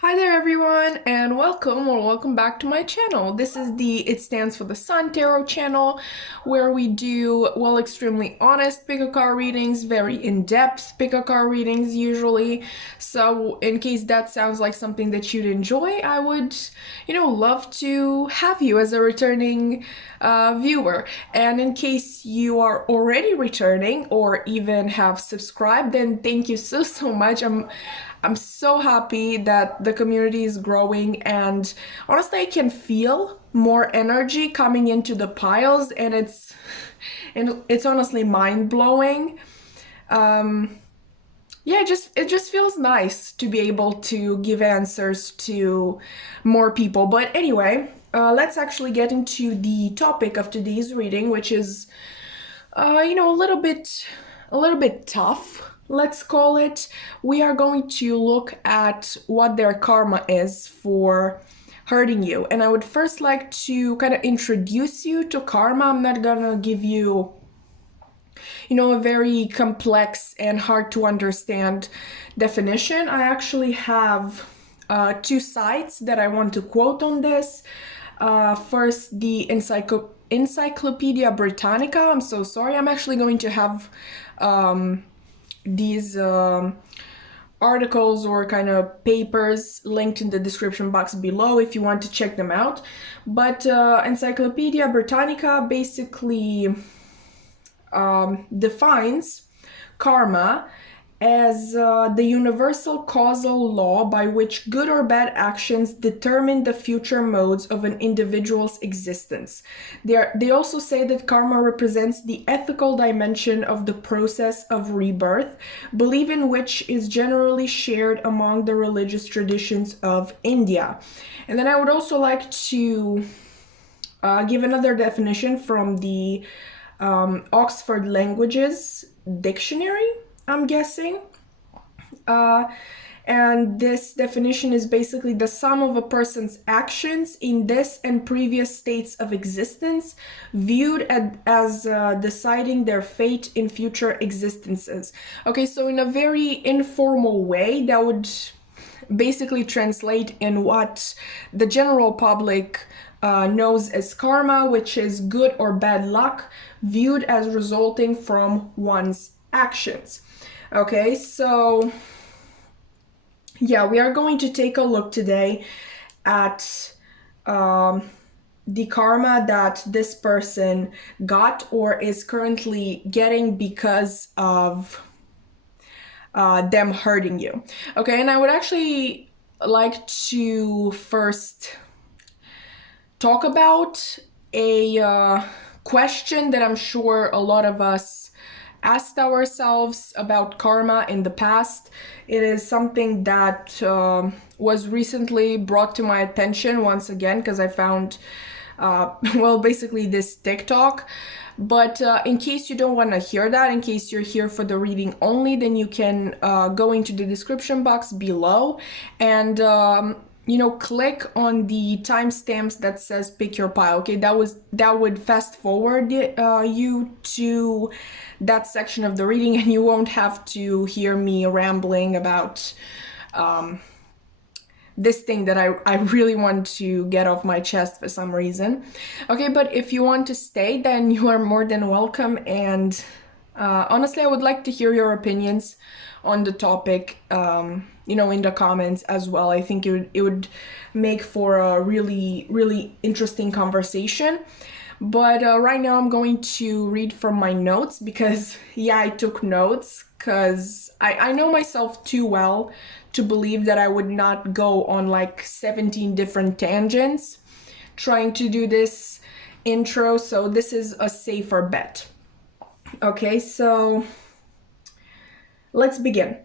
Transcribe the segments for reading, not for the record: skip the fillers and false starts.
Hi there everyone and welcome or welcome back to my channel. This is the It Stands for the Sun Tarot channel where we do, well, extremely honest pick-a-card readings, very in-depth pick-a-card readings usually. So in case that sounds like something that you'd enjoy, I would, love to have you as a returning viewer. And in case you are already returning or even have subscribed, then thank you so much. I'm so happy that the community is growing, and honestly I can feel more energy coming into the piles, and it's honestly mind-blowing. Yeah, it just feels nice to be able to give answers to more people. But anyway, let's actually get into the topic of today's reading, which is a little bit tough, let's call it. We are going to look at what their karma is for hurting you. And I would first like to kind of introduce you to karma. I'm not gonna give you, a very complex and hard to understand definition. I actually have two sites that I want to quote on this. First, the Encyclopedia Britannica. I'm so sorry. I'm actually going to have these articles or kind of papers linked in the description box below if you want to check them out. But Encyclopedia Britannica basically defines karma as the universal causal law by which good or bad actions determine the future modes of an individual's existence. They also say that karma represents the ethical dimension of the process of rebirth, belief in which is generally shared among the religious traditions of India. And then I would also like to give another definition from the Oxford Languages Dictionary, I'm guessing. And this definition is basically the sum of a person's actions in this and previous states of existence, viewed as deciding their fate in future existences. Okay, so in a very informal way, that would basically translate in what the general public knows as karma, which is good or bad luck viewed as resulting from one's actions. Okay, so yeah, we are going to take a look today at the karma that this person got or is currently getting because of them hurting you. Okay, and I would actually like to first talk about a question that I'm sure a lot of us asked ourselves about karma in the past. It is something that was recently brought to my attention once again because I found, basically this TikTok. But in case you don't want to hear that, in case you're here for the reading only, then you can go into the description box below and click on the timestamps that says pick your pile. Okay, that would fast forward you to that section of the reading, and you won't have to hear me rambling about this thing that I really want to get off my chest for some reason. Okay, but if you want to stay, then you are more than welcome. And honestly, I would like to hear your opinions on the topic, in the comments as well. I think it would make for a really, really interesting conversation. But right now I'm going to read from my notes because, yeah, I took notes because I know myself too well to believe that I would not go on like 17 different tangents trying to do this intro. So this is a safer bet. Okay, so let's begin.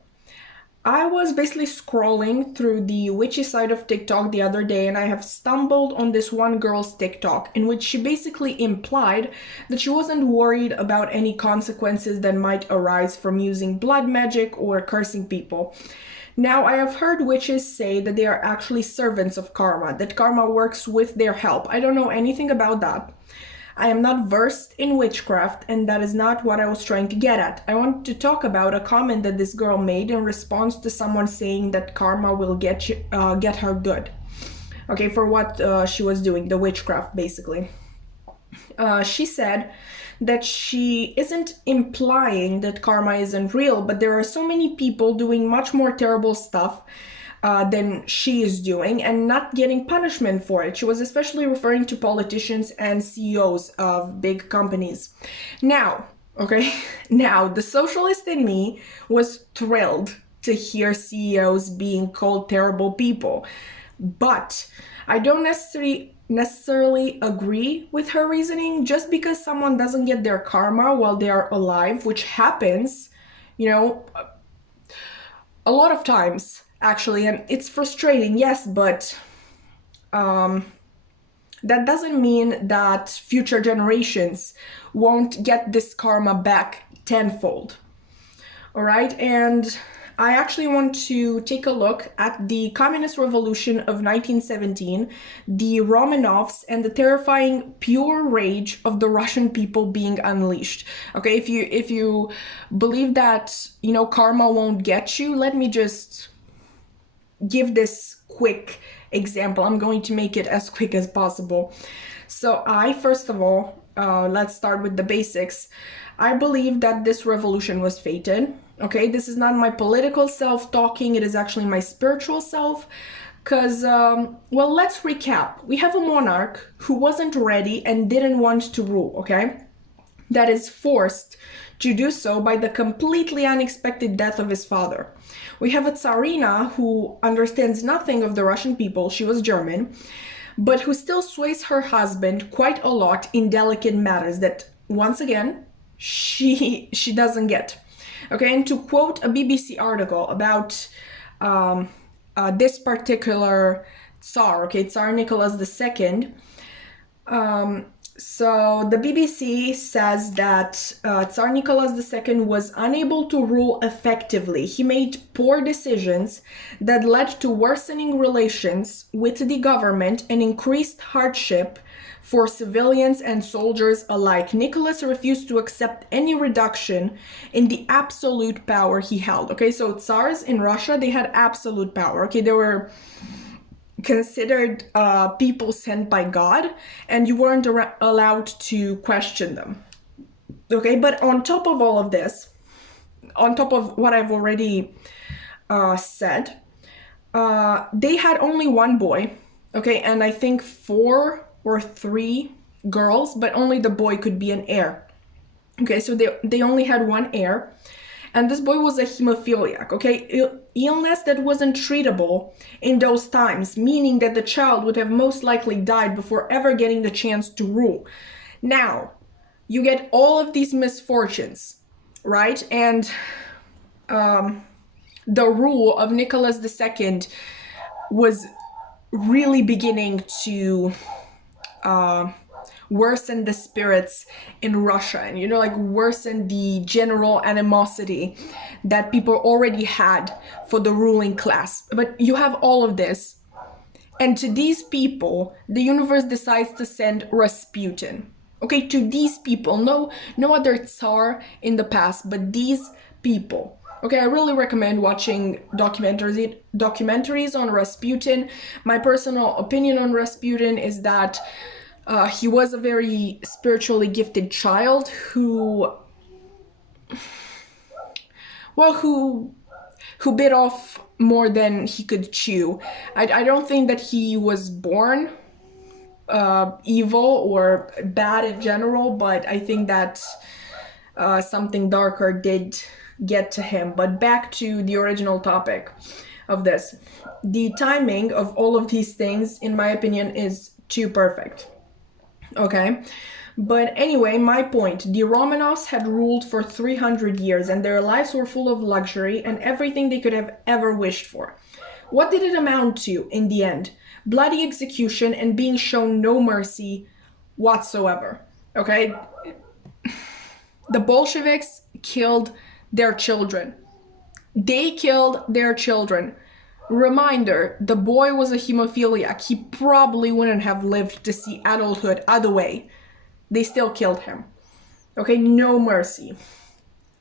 I was basically scrolling through the witchy side of TikTok the other day, and I have stumbled on this one girl's TikTok in which she basically implied that she wasn't worried about any consequences that might arise from using blood magic or cursing people. Now, I have heard witches say that they are actually servants of karma, that karma works with their help. I don't know anything about that. I am not versed in witchcraft, and that is not what I was trying to get at. I want to talk about a comment that this girl made in response to someone saying that karma will get her good. Okay, for what she was doing, the witchcraft, basically. She said that she isn't implying that karma isn't real, but there are so many people doing much more terrible stuff than she is doing and not getting punishment for it. She was especially referring to politicians and CEOs of big companies. Now, now the socialist in me was thrilled to hear CEOs being called terrible people, but I don't necessarily agree with her reasoning. Just because someone doesn't get their karma while they are alive, which happens, a lot of times, actually, and it's frustrating, yes, but that doesn't mean that future generations won't get this karma back tenfold. All right, and I actually want to take a look at the Communist Revolution of 1917, the Romanovs, and the terrifying pure rage of the Russian people being unleashed. Okay, if you believe that, karma won't get you, let me just give this quick example. I'm going to make it as quick as possible. So first of all, let's start with the basics. I believe that this revolution was fated. Okay, this is not my political self talking, it is actually my spiritual self. Because, let's recap. We have a monarch who wasn't ready and didn't want to rule, okay? That is forced to do so by the completely unexpected death of his father. We have a Tsarina who understands nothing of the Russian people, she was German, but who still sways her husband quite a lot in delicate matters that, once again, she doesn't get. Okay, and to quote a BBC article about this particular Tsar, Tsar Nicholas II, so the BBC says that Tsar Nicholas II was unable to rule effectively. He made poor decisions that led to worsening relations with the government and increased hardship for civilians and soldiers alike. Nicholas refused to accept any reduction in the absolute power he held. Okay, so Tsars in Russia, they had absolute power. Okay, they were considered people sent by God, and you weren't allowed to question them. Okay, but on top of all of this, on top of what I've already said, they had only one boy. Okay, and I think 4 or 3 girls, but only the boy could be an heir. Okay, so they only had one heir, and this boy was a hemophiliac, okay? Illness that wasn't treatable in those times, meaning that the child would have most likely died before ever getting the chance to rule. Now, you get all of these misfortunes, right? And the rule of Nicholas II was really beginning to worsen the spirits in Russia and worsen the general animosity that people already had for the ruling class. But you have all of this, and to these people the universe decides to send Rasputin. Okay, to these people, no other Tsar in the past, but these people. Okay, I really recommend watching documentaries on Rasputin. My personal opinion on Rasputin is that he was a very spiritually gifted child who bit off more than he could chew. I don't think that he was born evil or bad in general, but I think that something darker did get to him. But back to the original topic of this. The timing of all of these things, in my opinion, is too perfect. Okay, but anyway, my point, the Romanovs had ruled for 300 years and their lives were full of luxury and everything they could have ever wished for. What did it amount to in the end? Bloody execution and being shown no mercy whatsoever. Okay, the Bolsheviks killed their children. They killed their children. Reminder, the boy was a hemophiliac. He probably wouldn't have lived to see adulthood other way they still killed him. Okay, no mercy.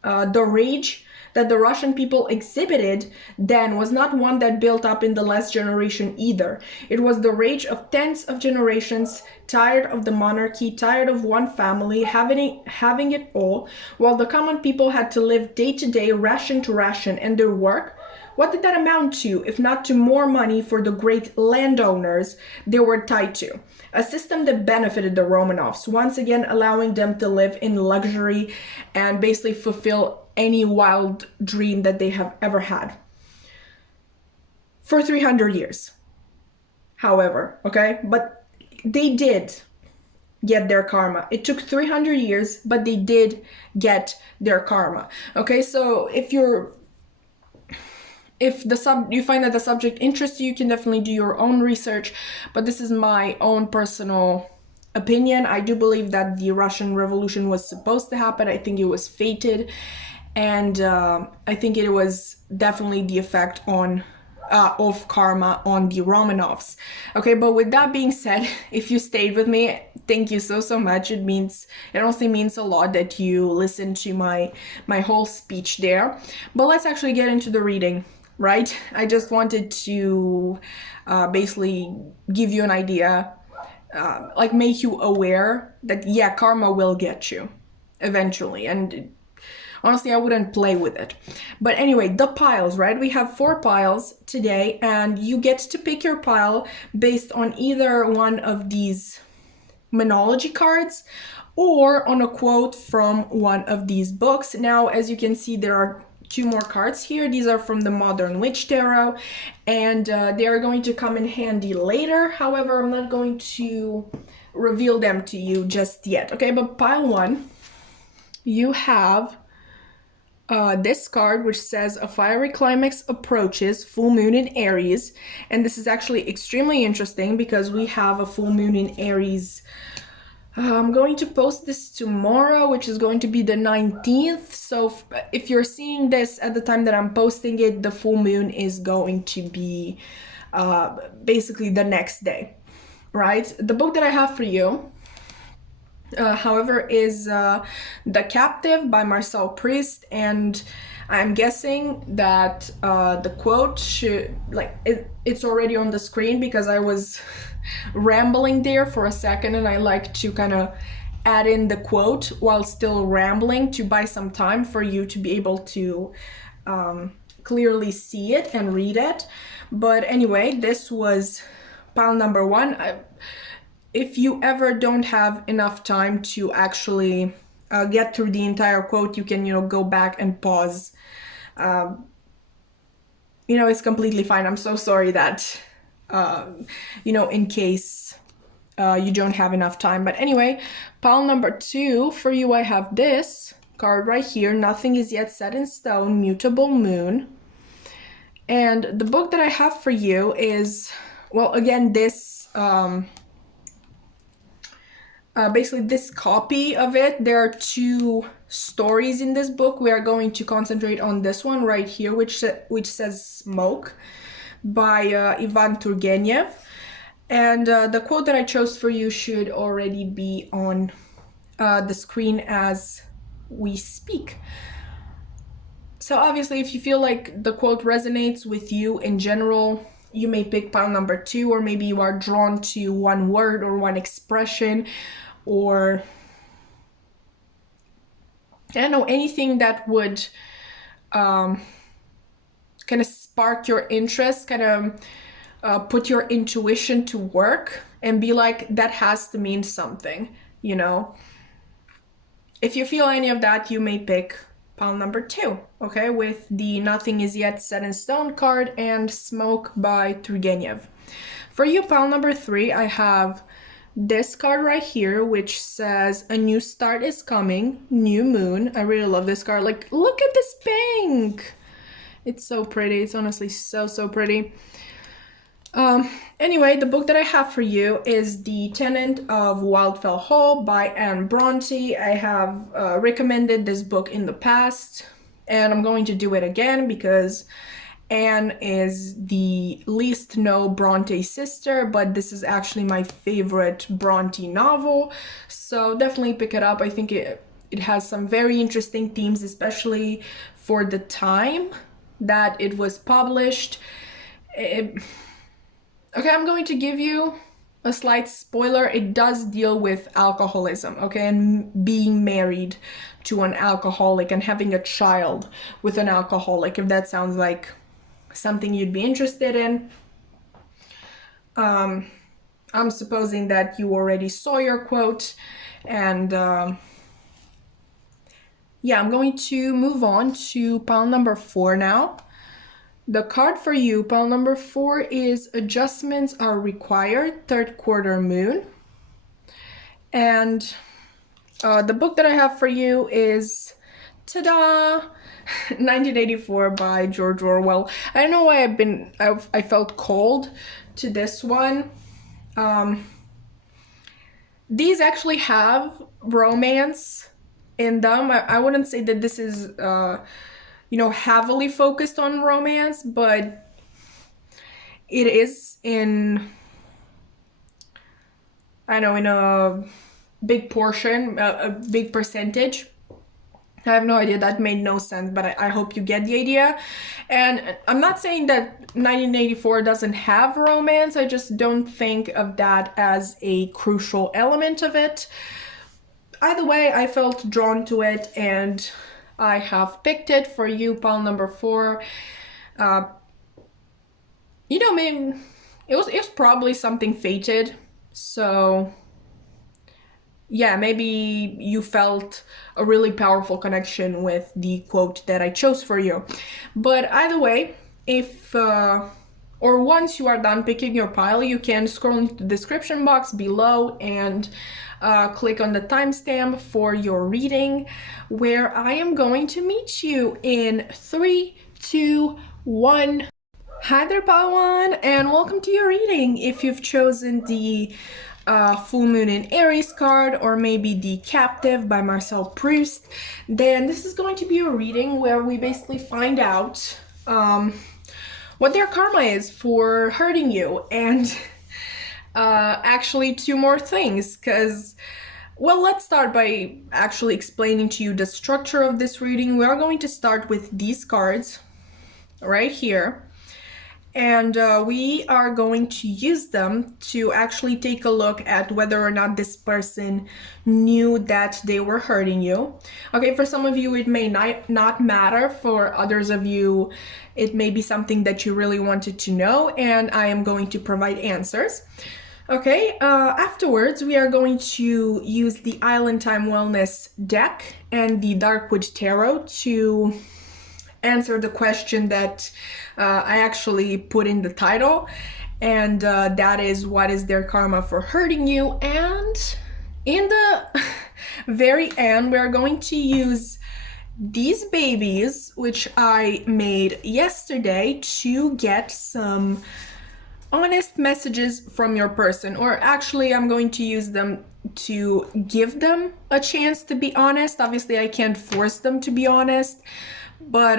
The rage that the Russian people exhibited then was not one that built up in the last generation either. It was the rage of tens of generations, tired of the monarchy, tired of one family, having it all, while the common people had to live day to day, ration to ration, and their work. What did that amount to, if not to more money for the great landowners they were tied to? A system that benefited the Romanovs, once again allowing them to live in luxury and basically fulfill any wild dream that they have ever had. For 300 years, however, okay? But they did get their karma. It took 300 years, but they did get their karma. Okay, so if you find that the subject interests you, you can definitely do your own research, but this is my own personal opinion. I do believe that the Russian Revolution was supposed to happen. I think it was fated, and I think it was definitely the effect of karma on the Romanovs. Okay, but with that being said, if you stayed with me, thank you so much. It honestly means a lot that you listened to my whole speech there. But let's actually get into the reading. Right? I just wanted to basically give you an idea, like make you aware that, yeah, karma will get you eventually. And honestly, I wouldn't play with it. But anyway, the piles, right? We have 4 piles today, and you get to pick your pile based on either one of these Moonology cards or on a quote from one of these books. Now, as you can see, there are 2 more cards here. These are from the Modern Witch Tarot, and they are going to come in handy later. However, I'm not going to reveal them to you just yet. Okay, but pile 1, you have this card, which says a fiery climax approaches, full moon in Aries. And this is actually extremely interesting because we have a full moon in Aries. I'm going to post this tomorrow, which is going to be the 19th. So if you're seeing this at the time that I'm posting it, the full moon is going to be basically the next day, right? The book that I have for you, however, is The Captive by Marcel Proust, and I'm guessing that the quote should, it's already on the screen because I was rambling there for a second, and I like to kind of add in the quote while still rambling to buy some time for you to be able to clearly see it and read it. But anyway, this was pile number 1. If you ever don't have enough time to actually get through the entire quote, you can, go back and pause. It's completely fine. I'm so sorry that, in case you don't have enough time. But anyway, pile number 2, for you, I have this card right here, Nothing is Yet Set in Stone, Mutable Moon. And the book that I have for you is, well, again, this... basically this copy of it. There are 2 stories in this book. We are going to concentrate on this one right here, which says Smoke by Ivan Turgenev. And the quote that I chose for you should already be on the screen as we speak. So obviously, if you feel like the quote resonates with you in general, you may pick pile number 2, or maybe you are drawn to one word or one expression, or I don't know, anything that would kind of spark your interest, kind of put your intuition to work and be like, that has to mean something, If you feel any of that, you may pick pile number 2, okay, with the Nothing is Yet Set in Stone card and Smoke by Turgenev. For you, pile number 3, I have this card right here, which says A New Start is Coming, New Moon. I really love this card. Like, look at this pink. It's so pretty. It's honestly so pretty. Anyway, the book that I have for you is The Tenant of Wildfell Hall by Anne Bronte. I have recommended this book in the past, and I'm going to do it again because Anne is the least known Bronte sister, but this is actually my favorite Bronte novel, so definitely pick it up. I think it has some very interesting themes, especially for the time that it was published. Okay, I'm going to give you a slight spoiler. It does deal with alcoholism, okay, and being married to an alcoholic and having a child with an alcoholic, if that sounds like something you'd be interested in. I'm supposing that you already saw your quote, and yeah, I'm going to move on to pile number 4 now. The card for you, pile number 4, is Adjustments Are Required, Third Quarter Moon. And the book that I have for you is, ta-da, 1984 by George Orwell. I don't know why I felt cold to this one. These actually have romance in them. I wouldn't say that this is heavily focused on romance, but it is in a big portion, a big percentage. I have no idea, that made no sense, but I hope you get the idea. And I'm not saying that 1984 doesn't have romance, I just don't think of that as a crucial element of it. Either way, I felt drawn to it, and I have picked it for you, pile number 4. Maybe it was probably something fated, so yeah, maybe you felt a really powerful connection with the quote that I chose for you. But either way, once you are done picking your pile, you can scroll into the description box below and click on the timestamp for your reading, where I am going to meet you in 3, 2, 1. Hi there, pile 1, and welcome to your reading. If you've chosen the Full Moon in Aries card, or maybe the Captive by Marcel Proust, then this is going to be a reading where we basically find out what their karma is for hurting you, and actually 2 more things, because, well, let's start by actually explaining to you the structure of this reading. We are going to start with these cards right here, and we are going to use them to actually take a look at whether or not this person knew that they were hurting you. Okay, for some of you it may not matter, for others of you it may be something that you really wanted to know, and I am going to provide answers. Okay, afterwards we are going to use the Island Time Wellness deck and the Darkwood Tarot to answer the question that I actually put in the title, and that is, what is their karma for hurting you? And in the very end, we are going to use these babies, which I made yesterday, to get some honest messages from your person, or actually I'm going to use them to give them a chance to be honest. Obviously I can't force them to be honest, but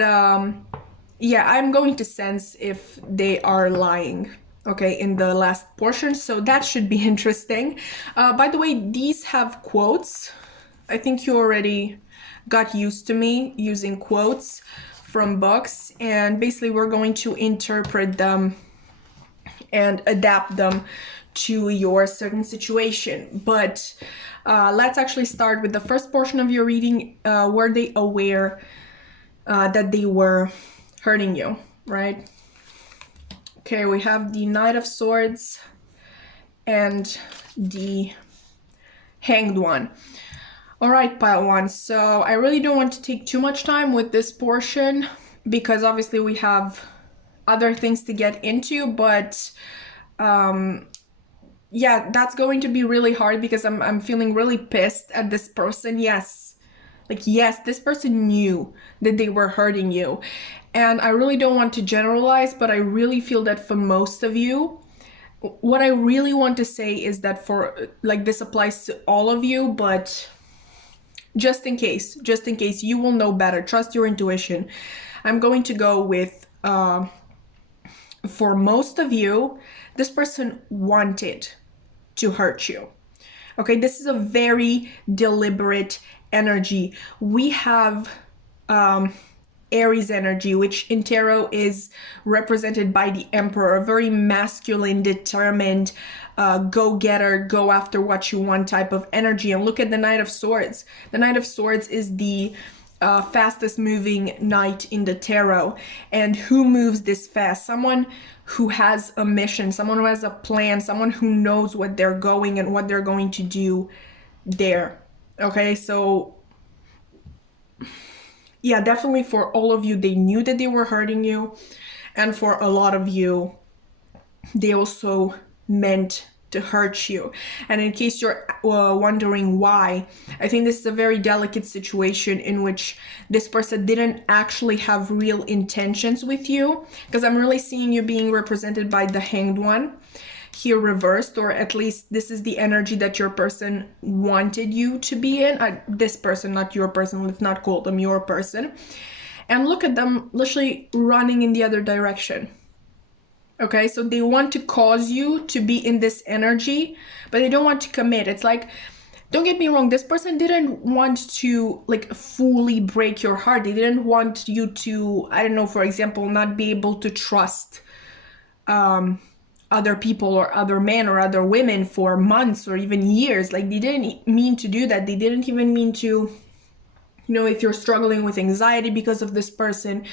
yeah, I'm going to sense if they are lying, okay, in the last portion, so that should be interesting. By the way, these have quotes. I think you already got used to me using quotes from books, and basically we're going to interpret them and adapt them to your certain situation. But let's actually start with the first portion of your reading. Were they aware that they were hurting you, right? Okay, we have the Knight of Swords and the Hanged One. All right, pile 1. So I really don't want to take too much time with this portion, because obviously we have other things to get into, but yeah, that's going to be really hard, because I'm feeling really pissed at this person. Yes, this person knew that they were hurting you, and I really don't want to generalize, but I really feel that for most of you, what I really want to say is that this applies to all of you, but just in case you will know better, trust your intuition. I'm going to go with for most of you, this person wanted to hurt you. Okay, this is a very deliberate energy. We have Aries energy, which in tarot is represented by the Emperor, a very masculine, determined, go-getter, go after what you want type of energy. And look at the Knight of Swords. The Knight of Swords is the fastest moving knight in the tarot. And who moves this fast? Someone who has a mission, someone who has a plan, someone who knows what they're going and what they're going to do there. Okay, so yeah, definitely for all of you, they knew that they were hurting you. And for a lot of you, they also meant to hurt you. And in case you're wondering why, I think this is a very delicate situation in which this person didn't actually have real intentions with you, because I'm really seeing you being represented by the Hanged One here reversed, or at least this is the energy that your person wanted you to be in. This person, not your person, let's not call them your person. And look at them literally running in the other direction. Okay, so they want to cause you to be in this energy, but they don't want to commit. It's like, don't get me wrong, this person didn't want to like fully break your heart. They didn't want you to, I don't know, for example, not be able to trust other people or other men or other women for months or even years. Like, they didn't mean to do that. They didn't even mean to, you know, if you're struggling with anxiety because of this person,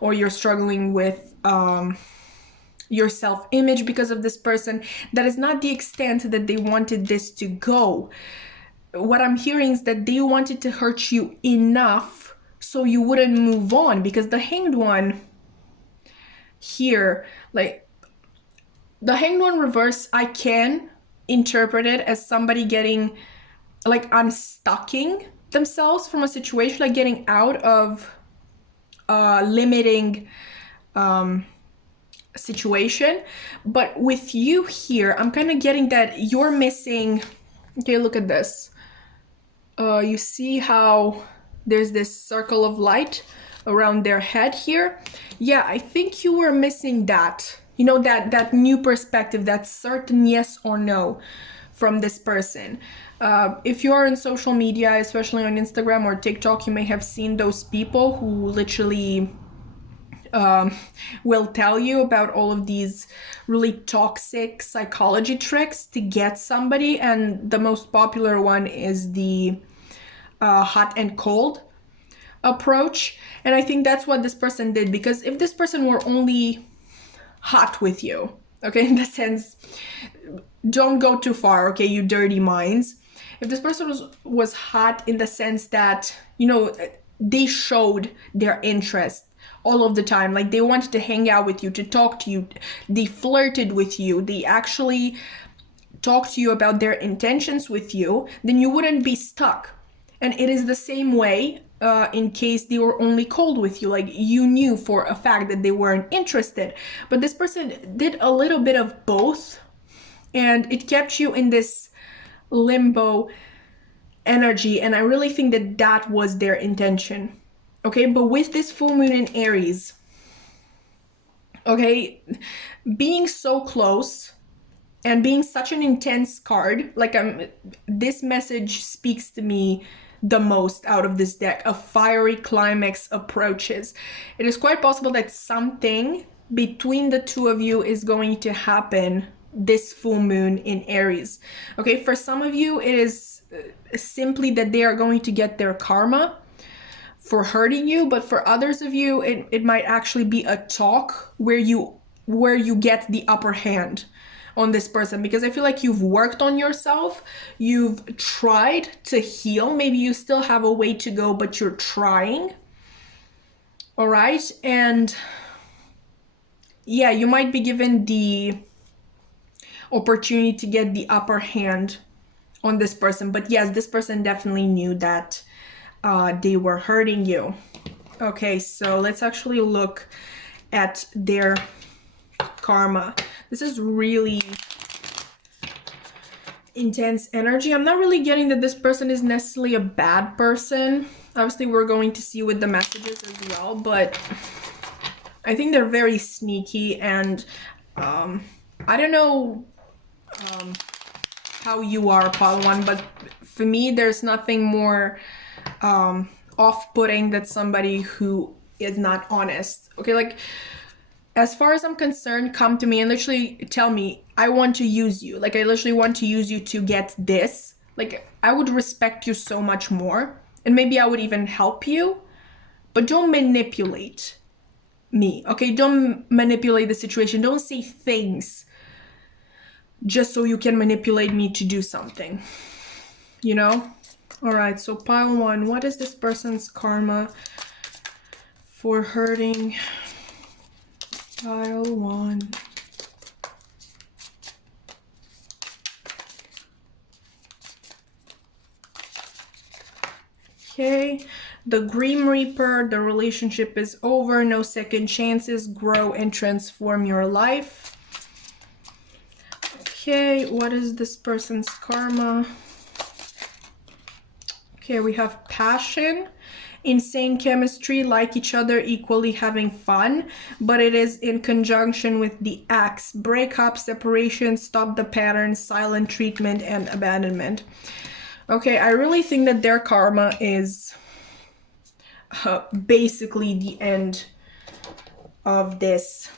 or you're struggling with your self-image because of this person, that is not the extent that they wanted this to go. What I'm hearing is that they wanted to hurt you enough so you wouldn't move on, because the Hanged One here, like the Hanged One reverse, I can interpret it as somebody getting, like, unstucking themselves from a situation, like getting out of limiting situation. But with you here, I'm kind of getting that you're missing. Okay, look at this. You see how there's this circle of light around their head here? Yeah, I think you were missing that. You know, that new perspective, that certain yes or no from this person. If you are in social media, especially on Instagram or TikTok, you may have seen those people who literally will tell you about all of these really toxic psychology tricks to get somebody. And the most popular one is the hot and cold approach. And I think that's what this person did, because if this person were only hot with you, okay, in the sense, don't go too far, okay, you dirty minds. If this person was hot in the sense that, you know, they showed their interest all of the time, like they wanted to hang out with you, to talk to you, they flirted with you, they actually talked to you about their intentions with you, then you wouldn't be stuck. And it is the same way in case they were only cold with you, like you knew for a fact that they weren't interested. But this person did a little bit of both, and it kept you in this limbo energy. And I really think that that was their intention. Okay, but with this full moon in Aries, okay, being so close and being such an intense card, like this message speaks to me the most out of this deck. A fiery climax approaches. It is quite possible that something between the two of you is going to happen this full moon in Aries. Okay, for some of you, it is simply that they are going to get their karma for hurting you, but for others of you, it might actually be a talk where you get the upper hand on this person, because I feel like you've worked on yourself, you've tried to heal, maybe you still have a way to go, but you're trying. All right, and yeah, you might be given the opportunity to get the upper hand on this person, but yes, this person definitely knew that they were hurting you. Okay, so let's actually look at their karma. This is really intense energy. I'm not really getting that this person is necessarily a bad person. Obviously, we're going to see with the messages as well, but I think they're very sneaky, and I don't know how you are, pile one, but for me, there's nothing more off-putting than somebody who is not honest. Okay, like, as far as I'm concerned, come to me and literally tell me, I want to use you. Like, I literally want to use you to get this. Like, I would respect you so much more. And maybe I would even help you. But don't manipulate me, okay? Don't manipulate the situation. Don't say things just so you can manipulate me to do something, you know? All right, so pile one, what is this person's karma for hurting? Pile one. Okay, the Grim Reaper, the relationship is over, no second chances, grow and transform your life. Okay, what is this person's karma? Okay, we have passion, insane chemistry, like each other, equally having fun, but it is in conjunction with the Axe, breakup, separation, stop the pattern, silent treatment, and abandonment. Okay, I really think that their karma is basically the end of this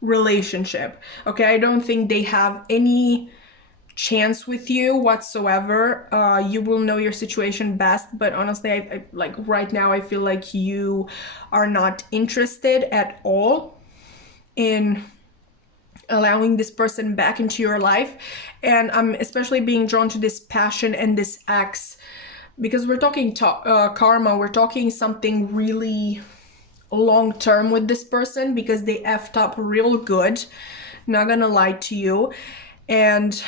relationship. Okay, I don't think they have any chance with you whatsoever. You will know your situation best, but honestly, I like right now, I feel like you are not interested at all in allowing this person back into your life. And I'm especially being drawn to this passion and this Axe because we're talking karma. We're talking something really long term with this person because they effed up real good, not gonna lie to you. And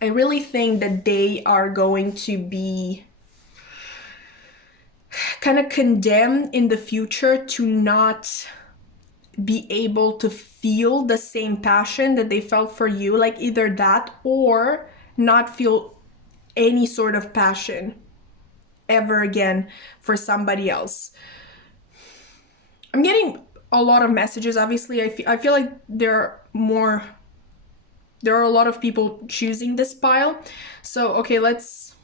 I really think that they are going to be kind of condemned in the future to not be able to feel the same passion that they felt for you, like either that or not feel any sort of passion ever again for somebody else. I'm getting a lot of messages. Obviously, I feel like there are a lot of people choosing this pile. So okay, let's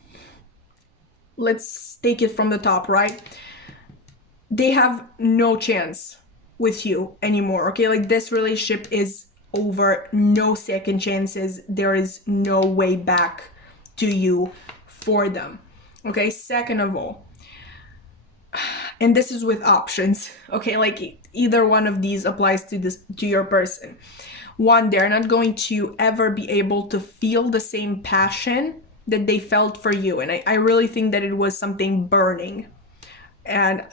take it from the top, right? They have no chance with you anymore, okay? Like, this relationship is over, no second chances. There is no way back to you for them, okay? Second of all, and this is with options, okay? Like, either one of these applies to your person. One, they're not going to ever be able to feel the same passion that they felt for you. And I really think that it was something burning. And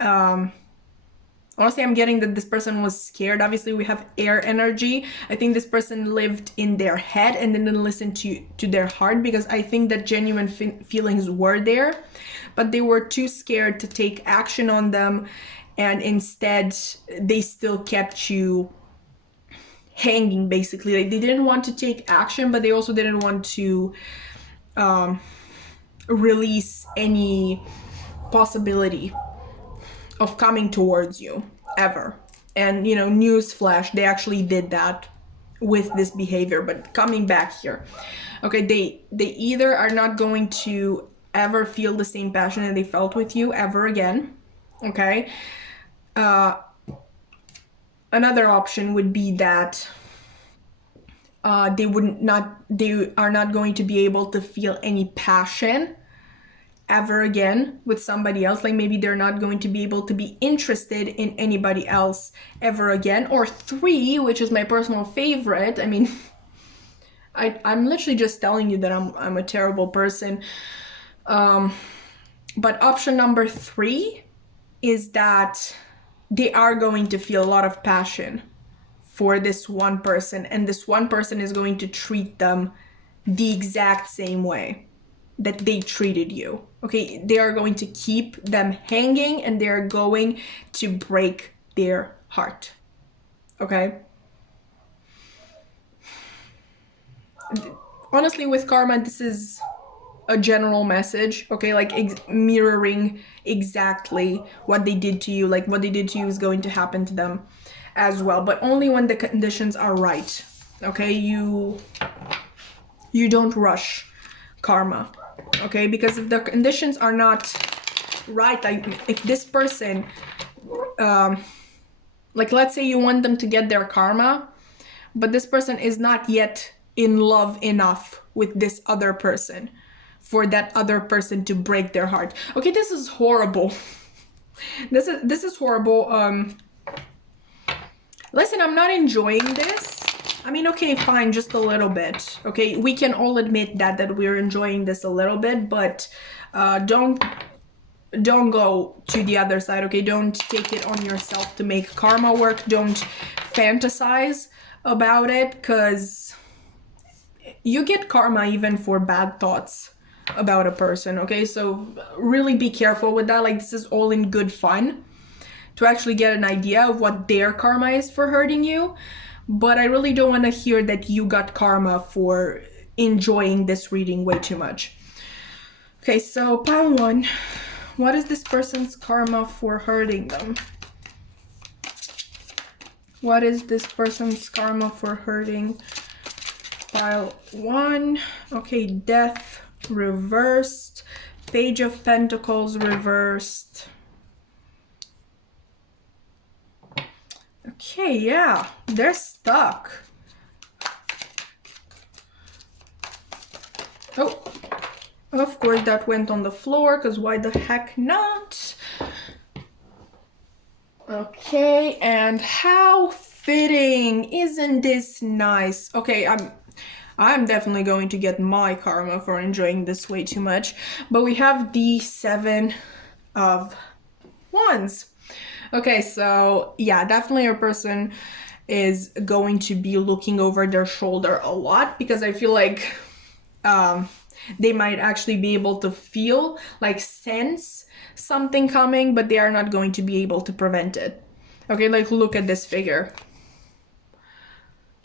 honestly, I'm getting that this person was scared. Obviously, we have air energy. I think this person lived in their head and didn't listen to their heart, because I think that genuine feelings were there, but they were too scared to take action on them. And instead, they still kept you hanging, basically. Like, they didn't want to take action, but they also didn't want to release any possibility of coming towards you ever. And, you know, newsflash, they actually did that with this behavior. But coming back here, okay, they either are not going to ever feel the same passion that they felt with you ever again, okay? Another option would be that they are not going to be able to feel any passion ever again with somebody else. Like, maybe they're not going to be able to be interested in anybody else ever again. Or three, which is my personal favorite. I mean, I'm literally just telling you that I'm a terrible person. But option number three is that they are going to feel a lot of passion for this one person, and this one person is going to treat them the exact same way that they treated you. Okay, they are going to keep them hanging, and they're going to break their heart. Okay? Honestly, with karma, this is a general message, okay, like mirroring exactly what they did to you, like what they did to you is going to happen to them as well, but only when the conditions are right, okay? You don't rush karma, okay? Because if the conditions are not right, like if this person, like let's say you want them to get their karma, but this person is not yet in love enough with this other person for that other person to break their heart. Okay, this is horrible. This is horrible. Listen, I'm not enjoying this. I mean, okay, fine, just a little bit. Okay, we can all admit that we're enjoying this a little bit, but don't go to the other side, okay? Don't take it on yourself to make karma work. Don't fantasize about it, because you get karma even for bad thoughts about a person, okay? So really be careful with that. Like, this is all in good fun to actually get an idea of what their karma is for hurting you, but I really don't want to hear that you got karma for enjoying this reading way too much. Okay, so pile 1, what is this person's karma for hurting them? What is this person's karma for hurting? Pile 1. Okay, death reversed. Page of Pentacles reversed. Okay, yeah, they're stuck. Oh, of course that went on the floor, because why the heck not? Okay, and how fitting. Isn't this nice? Okay, I'm definitely going to get my karma for enjoying this way too much. But we have the 7 of Wands. Okay, so yeah, definitely your person is going to be looking over their shoulder a lot, because I feel like they might actually be able to feel, like sense something coming, but they are not going to be able to prevent it. Okay, like look at this figure.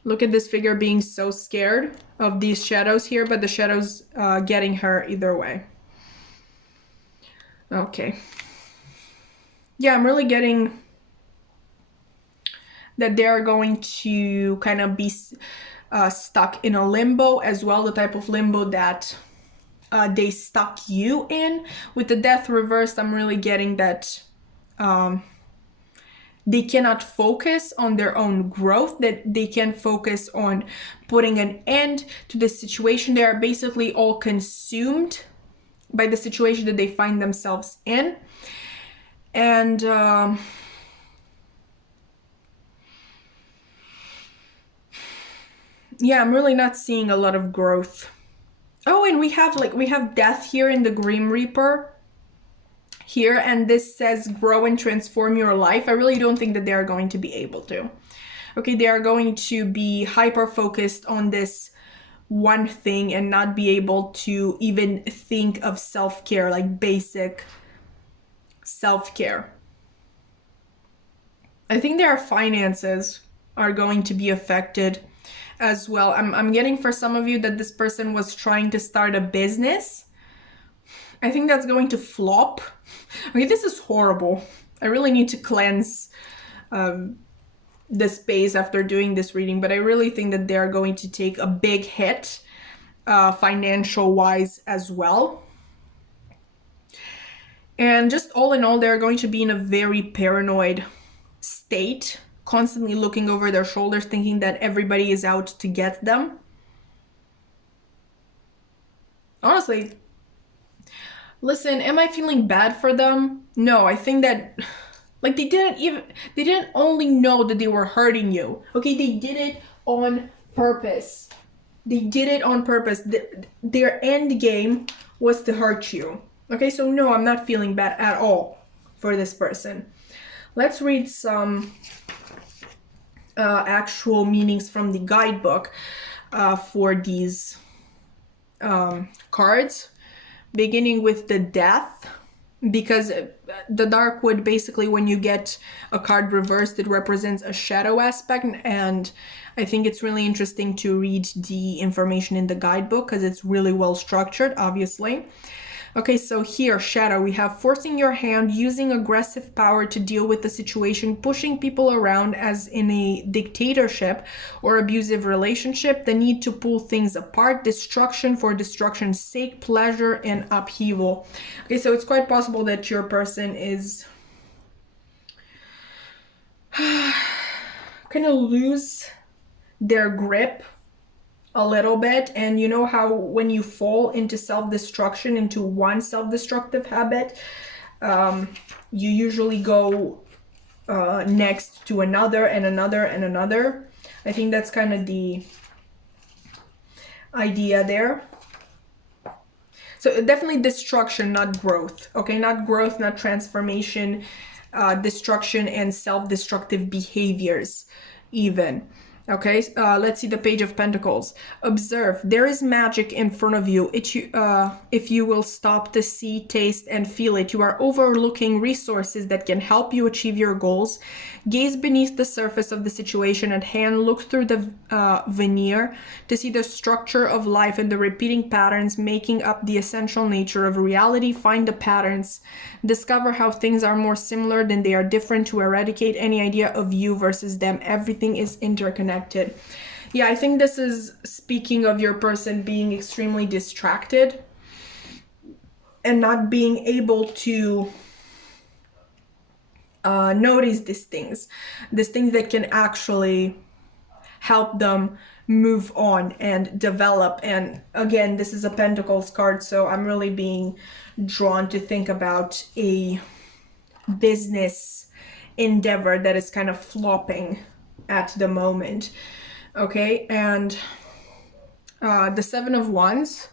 Look at this figure being so scared of these shadows here, but the shadows getting her either way. Okay. Yeah, I'm really getting that they're going to kind of be stuck in a limbo as well, the type of limbo that they stuck you in. With the death reversed, I'm really getting that they cannot focus on their own growth, that they can focus on putting an end to the situation. They are basically all consumed by the situation that they find themselves in. And yeah, I'm really not seeing a lot of growth. Oh, and we have death here in the Grim Reaper here, and this says grow and transform your life. I really don't think that they are going to be able to. Okay, they are going to be hyper focused on this one thing and not be able to even think of self-care, like basic self-care. I think their finances are going to be affected as well. I'm getting for some of you that this person was trying to start a business. I think that's going to flop. Okay, this is horrible. I really need to cleanse the space after doing this reading, but I really think that they're going to take a big hit financial wise as well. And just all in all, they're going to be in a very paranoid state, constantly looking over their shoulders, thinking that everybody is out to get them. Honestly, listen, am I feeling bad for them? No, I think that like they didn't only know that they were hurting you. Okay, they did it on purpose. They did it on purpose. Their end game was to hurt you. Okay, so no, I'm not feeling bad at all for this person. Let's read some actual meanings from the guidebook for these cards, beginning with the death. because the dark wood, basically when you get a card reversed, it represents a shadow aspect, and I think it's really interesting to read the information in the guidebook because it's really well structured, obviously. Okay, so here, shadow, we have forcing your hand, using aggressive power to deal with the situation, pushing people around as in a dictatorship or abusive relationship, the need to pull things apart, destruction for destruction's sake, pleasure and upheaval. Okay, so it's quite possible that your person is kind of lose their grip a little bit, and you know how when you fall into self-destruction, into one self-destructive habit, you usually go next to another and another and another. I think that's kind of the idea there. So definitely destruction, not growth. Okay, not growth, not transformation, destruction and self-destructive behaviors even. Okay, let's see the Page of Pentacles. Observe, there is magic in front of you. If you will stop to see, taste, and feel it, you are overlooking resources that can help you achieve your goals. Gaze beneath the surface of the situation at hand. Look through the veneer to see the structure of life and the repeating patterns making up the essential nature of reality. Find the patterns. Discover how things are more similar than they are different to eradicate any idea of you versus them. Everything is interconnected. Yeah, I think this is speaking of your person being extremely distracted and not being able to notice these things that can actually help them move on and develop. And again, this is a Pentacles card, so I'm really being drawn to think about a business endeavor that is kind of flopping at the moment. Okay, and the Seven of Wands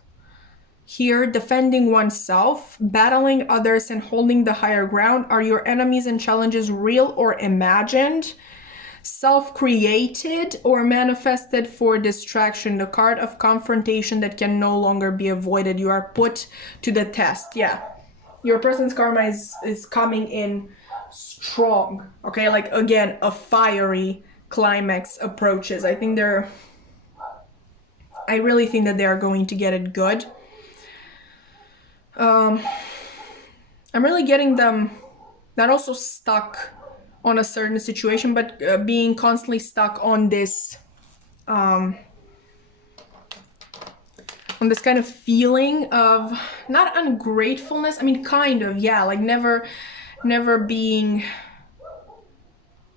here, defending oneself, battling others and holding the higher ground. Are your enemies and challenges real or imagined, self-created or manifested for distraction? The card of confrontation that can no longer be avoided. You are put to the test. Yeah, your person's karma is coming in strong. Okay, like again, a fiery climax approaches. I really think that they are going to get it good. I'm really getting them not also stuck on a certain situation, but being constantly stuck on this kind of feeling of not ungratefulness. I mean, kind of, yeah, like never being,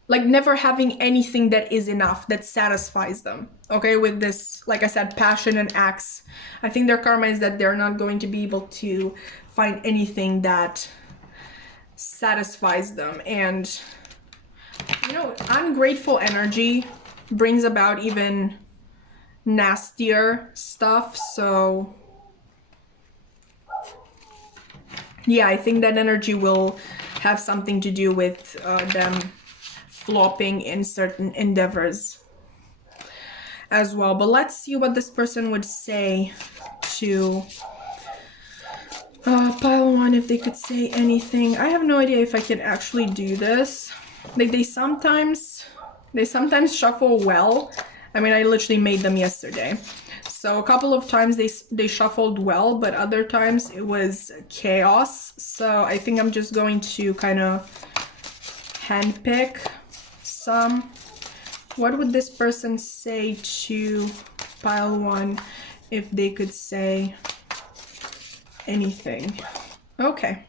like never having anything that is enough, that satisfies them. Okay, with this, like I said, passion and acts. I think their karma is that they're not going to be able to find anything that satisfies them. And, you know, ungrateful energy brings about even nastier stuff. So, yeah, I think that energy will have something to do with them flopping in certain endeavors as well. But let's see what this person would say to pile one, if they could say anything. I have no idea if I can actually do this. Like they sometimes shuffle well. I mean, I literally made them yesterday. So a couple of times they shuffled well, but other times it was chaos. So I think I'm just going to kind of handpick some. What would this person say to pile one if they could say anything? Okay,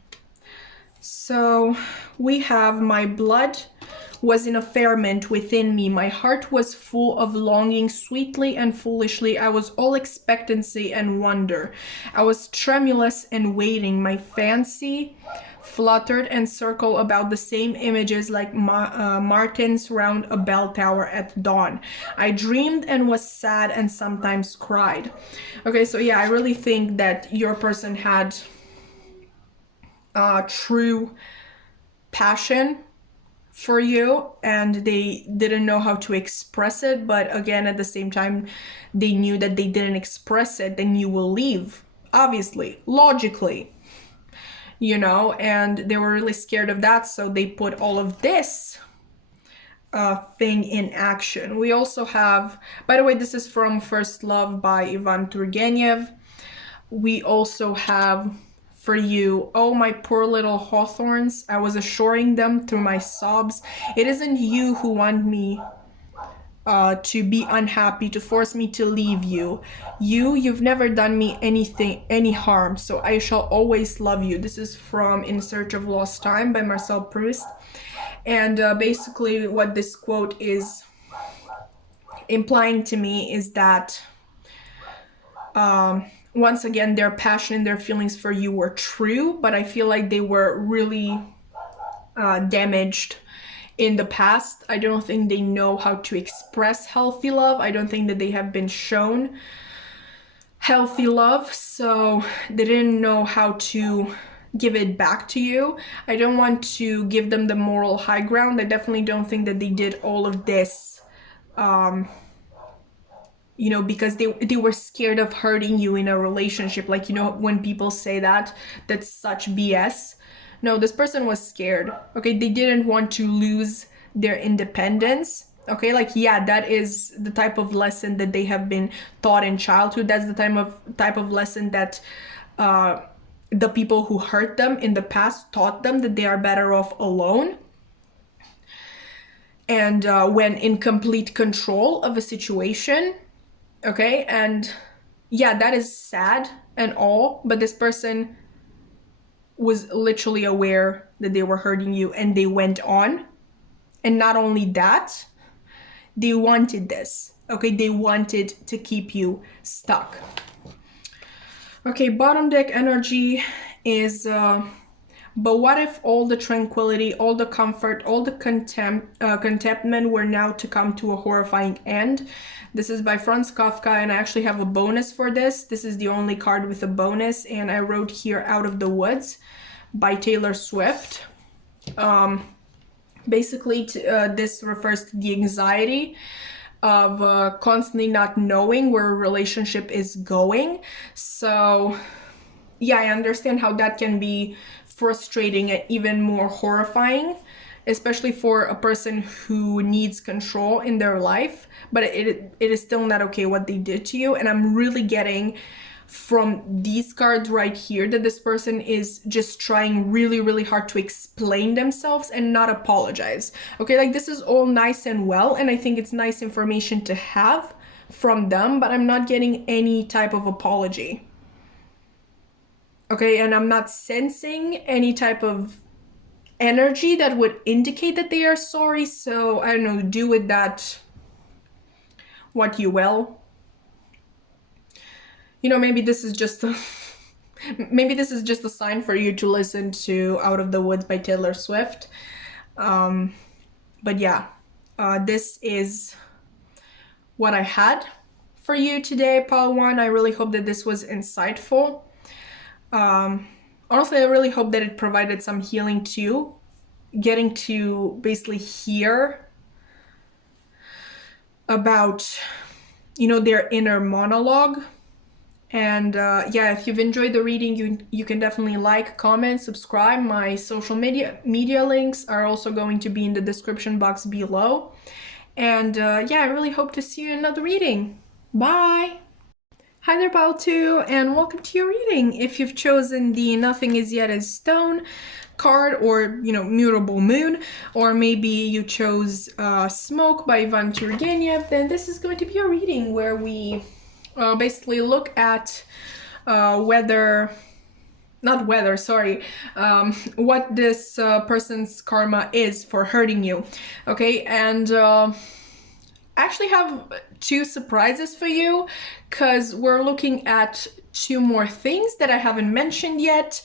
so we have, my blood was in a ferment within me. My heart was full of longing, sweetly and foolishly. I was all expectancy and wonder. I was tremulous and waiting. My fancy fluttered and circled about the same images like martins round a bell tower at dawn. I dreamed and was sad and sometimes cried. Okay, so yeah, I really think that your person had true passion for you and they didn't know how to express it, but again, at the same time, they knew that they didn't express it, then you will leave, obviously, logically. you know, and they were really scared of that, so they put all of this thing in action. We also have, by the way, this is from First Love by Ivan Turgenev. We also have for you, oh my poor little hawthorns, I was assuring them through my sobs, it isn't you who want me to be unhappy, to force me to leave you. You've never done me any harm, so I shall always love you. This is from In Search of Lost Time by Marcel Proust. And basically what this quote is implying to me is that once again, their passion and their feelings for you were true, but I feel like they were really damaged in the past. I don't think they know how to express healthy love. I don't think that they have been shown healthy love, so they didn't know how to give it back to you. I don't want to give them the moral high ground. I definitely don't think that they did all of this you know, because they were scared of hurting you in a relationship. Like, you know, when people say that, that's such BS. No, this person was scared, okay? They didn't want to lose their independence, okay? Like, yeah, that is the type of lesson that they have been taught in childhood. That's the type of lesson that the people who hurt them in the past taught them, that they are better off alone. And when in complete control of a situation, okay? And yeah, that is sad and all, but this person was literally aware that they were hurting you and they went on. And not only that, they wanted this, okay? They wanted to keep you stuck. Okay, bottom deck energy is, but what if all the tranquility, all the comfort, all the contentment were now to come to a horrifying end? This is by Franz Kafka, and I actually have a bonus for this. This is the only card with a bonus, and I wrote here Out of the Woods by Taylor Swift. Basically, this refers to the anxiety of constantly not knowing where a relationship is going. So yeah, I understand how that can be frustrating and even more horrifying, especially for a person who needs control in their life. But it is still not okay what they did to you. And I'm really getting from these cards right here that this person is just trying really, really hard to explain themselves and not apologize. Okay, like this is all nice and well, and I think it's nice information to have from them, but I'm not getting any type of apology. Okay, and I'm not sensing any type of energy that would indicate that they are sorry. So I don't know, do with that what you will. You know, maybe this is just a sign for you to listen to Out of the Woods by Taylor Swift. But yeah, this is what I had for you today, Paul 1. I really hope that this was insightful. Honestly, I really hope that it provided some healing too. Getting to basically hear about, you know, their inner monologue. And yeah, if you've enjoyed the reading, you can definitely like, comment, subscribe. My social media links are also going to be in the description box below. And yeah, I really hope to see you in another reading. Bye! Hi there, Pile 2, and welcome to your reading. If you've chosen the Nothing Is Yet As Stone card, or, you know, Mutable Moon, or maybe you chose Smoke by Ivan Turgenev, then this is going to be a reading where we basically look at what this person's karma is for hurting you. Okay, and I actually have two surprises for you, because we're looking at two more things that I haven't mentioned yet.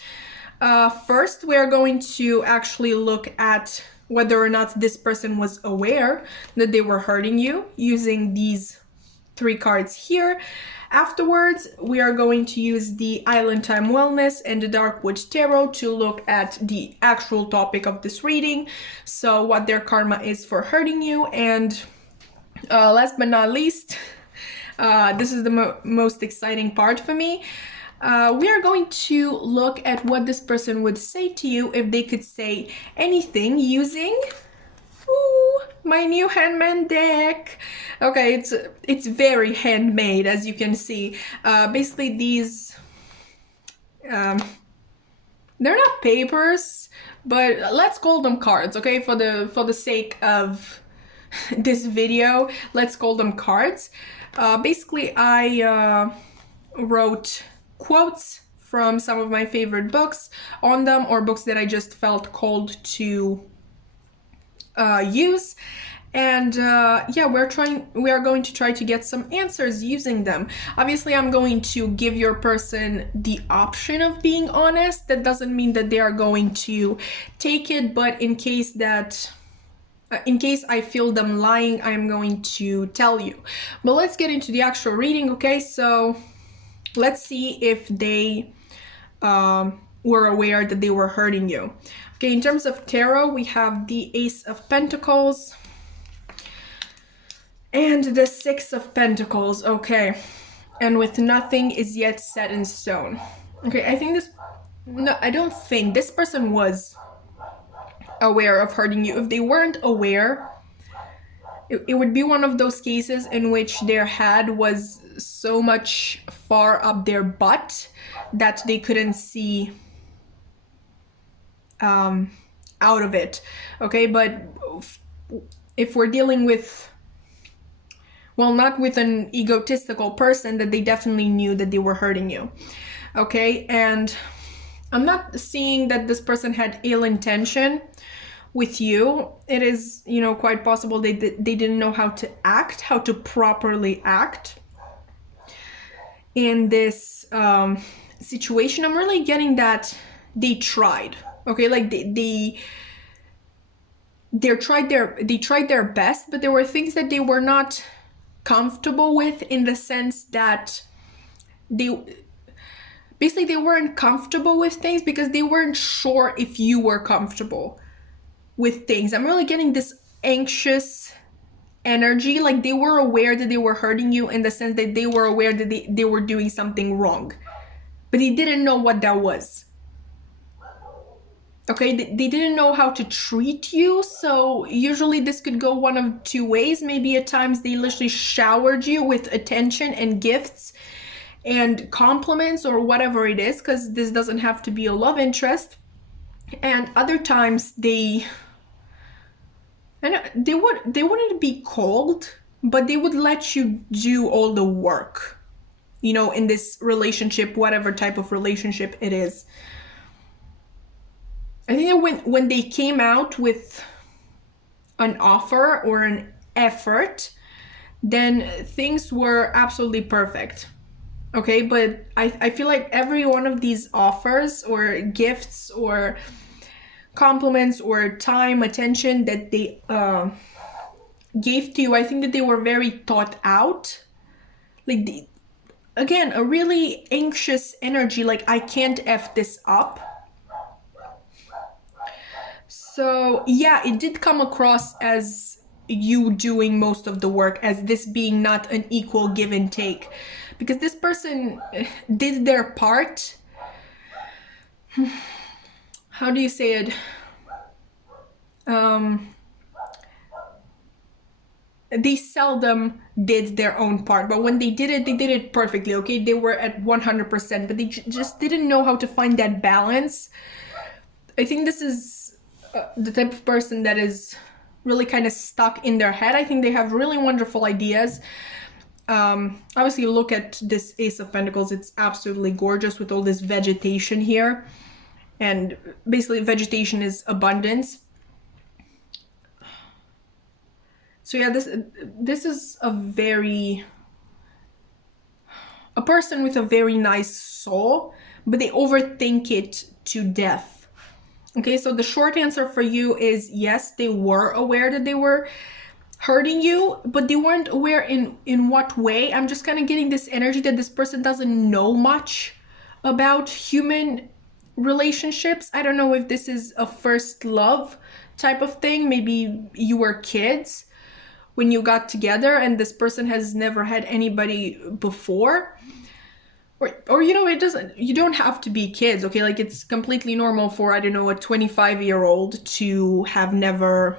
First, we're going to actually look at whether or not this person was aware that they were hurting you using these three cards here. Afterwards, we are going to use the Island Time Wellness and the Darkwood Tarot to look at the actual topic of this reading, so what their karma is for hurting you. And last but not least, this is the most exciting part for me. We are going to look at what this person would say to you if they could say anything using my new handmade deck. Okay, it's very handmade, as you can see. Basically, these they're not papers, but let's call them cards, okay? For the sake of this video, let's call them cards. Basically, I wrote quotes from some of my favorite books on them, or books that I just felt called to use. And yeah, we are going to try to get some answers using them. Obviously, I'm going to give your person the option of being honest. That doesn't mean that they are going to take it, but in case I feel them lying, I'm going to tell you. But let's get into the actual reading, okay? So let's see if they were aware that they were hurting you. Okay, in terms of tarot, we have the Ace of Pentacles and the Six of Pentacles, okay. And with nothing is yet set in stone. Okay, I don't think this person was aware of hurting you. If they weren't aware, it would be one of those cases in which their head was so much far up their butt that they couldn't see out of it. Okay, but if we're dealing with, well, not with an egotistical person, that they definitely knew that they were hurting you. Okay, and I'm not seeing that this person had ill intention with you. It is, quite possible they didn't know how to properly act in this situation. I'm really getting that they tried. Okay, like they tried their best, but there were things that they were not comfortable with, in the sense that they weren't comfortable with things because they weren't sure if you were comfortable with things. I'm really getting this anxious energy, like they were aware that they were hurting you, in the sense that they were aware that they were doing something wrong, but they didn't know what that was. Okay, they didn't know how to treat you. So usually this could go one of two ways. Maybe at times they literally showered you with attention and gifts and compliments or whatever it is, because this doesn't have to be a love interest. And other times they wouldn't be cold, but they would let you do all the work, in this relationship, whatever type of relationship it is. I think that when they came out with an offer or an effort, then things were absolutely perfect. Okay, but I feel like every one of these offers or gifts or compliments or time, attention that they gave to you, I think that they were very thought out. Like, again, a really anxious energy, like I can't F this up. So yeah, it did come across as you doing most of the work, as this being not an equal give and take, because this person did their part. How do you say it? They seldom did their own part, but when they did it perfectly. Okay, they were at 100%, but they just didn't know how to find that balance. I think this is the type of person that is really kind of stuck in their head. I think they have really wonderful ideas. Obviously, look at this Ace of Pentacles. It's absolutely gorgeous with all this vegetation here. And basically, vegetation is abundance. So yeah, this is a person with a very nice soul, but they overthink it to death. Okay, so the short answer for you is yes, they were aware that they were hurting you, but they weren't aware in what way. I'm just kind of getting this energy that this person doesn't know much about human relationships. I don't know if this is a first love type of thing. Maybe you were kids when you got together and this person has never had anybody before. or you know, it doesn't, you don't have to be kids, okay? Like, it's completely normal for, I don't know, a 25-year-old to have never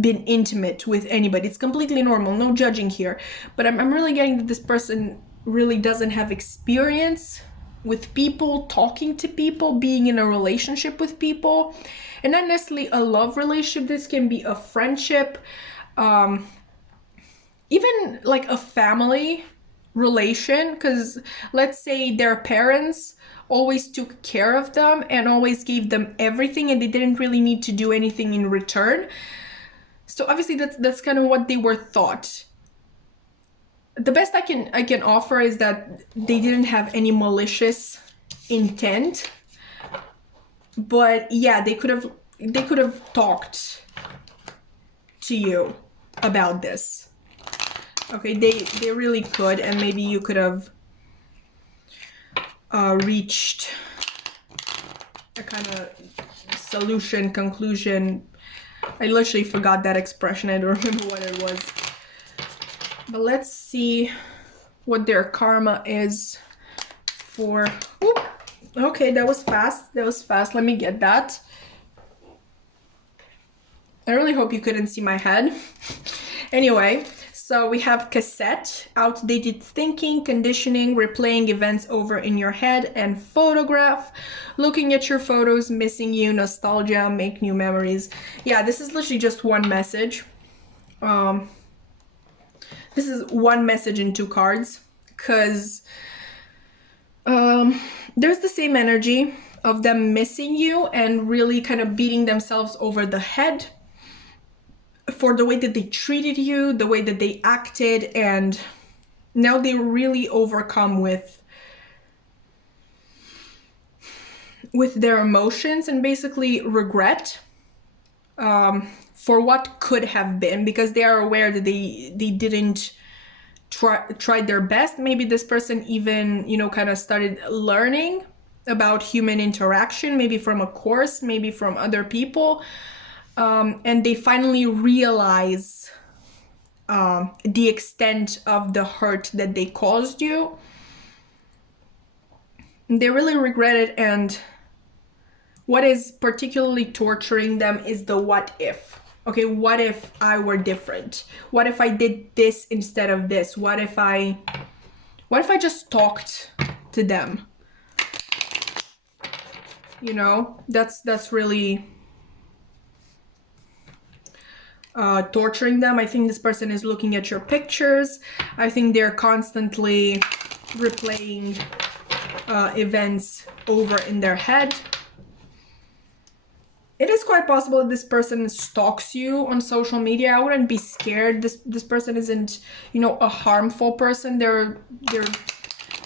been intimate with anybody. It's completely normal, no judging here. But I'm really getting that this person really doesn't have experience with people, talking to people, being in a relationship with people, and not necessarily a love relationship. This can be a friendship, even like a family relation, because let's say their parents always took care of them and always gave them everything, and they didn't really need to do anything in return. So obviously that's kind of what they were taught. The best I can offer is that they didn't have any malicious intent, but yeah, they could have talked to you about this. Okay, they really could, and maybe you could have reached a kind of solution, conclusion. I literally forgot that expression. I don't remember what it was. But let's see what their karma is for... Ooh, okay, that was fast. That was fast. Let me get that. I really hope you couldn't see my head. Anyway, so we have cassette, outdated thinking, conditioning, replaying events over in your head, and photograph, looking at your photos, missing you, nostalgia, make new memories. Yeah, this is literally just one message. This is one message in 2 cards, because there's the same energy of them missing you and really kind of beating themselves over the head for the way that they treated you, the way that they acted, and now they really overcome with their emotions and basically regret for what could have been, because they are aware that they didn't try their best. Maybe this person even, you know, kind of started learning about human interaction, maybe from a course, maybe from other people. And they finally realize the extent of the hurt that they caused you. They really regret it, and what is particularly torturing them is the what if. Okay, what if I were different? What if I did this instead of this? What if I just talked to them? You know, that's really torturing them. I think this person is looking at your pictures. I think they're constantly replaying events over in their head. It is quite possible that this person stalks you on social media. I wouldn't be scared. This person isn't, you know, a harmful person. They're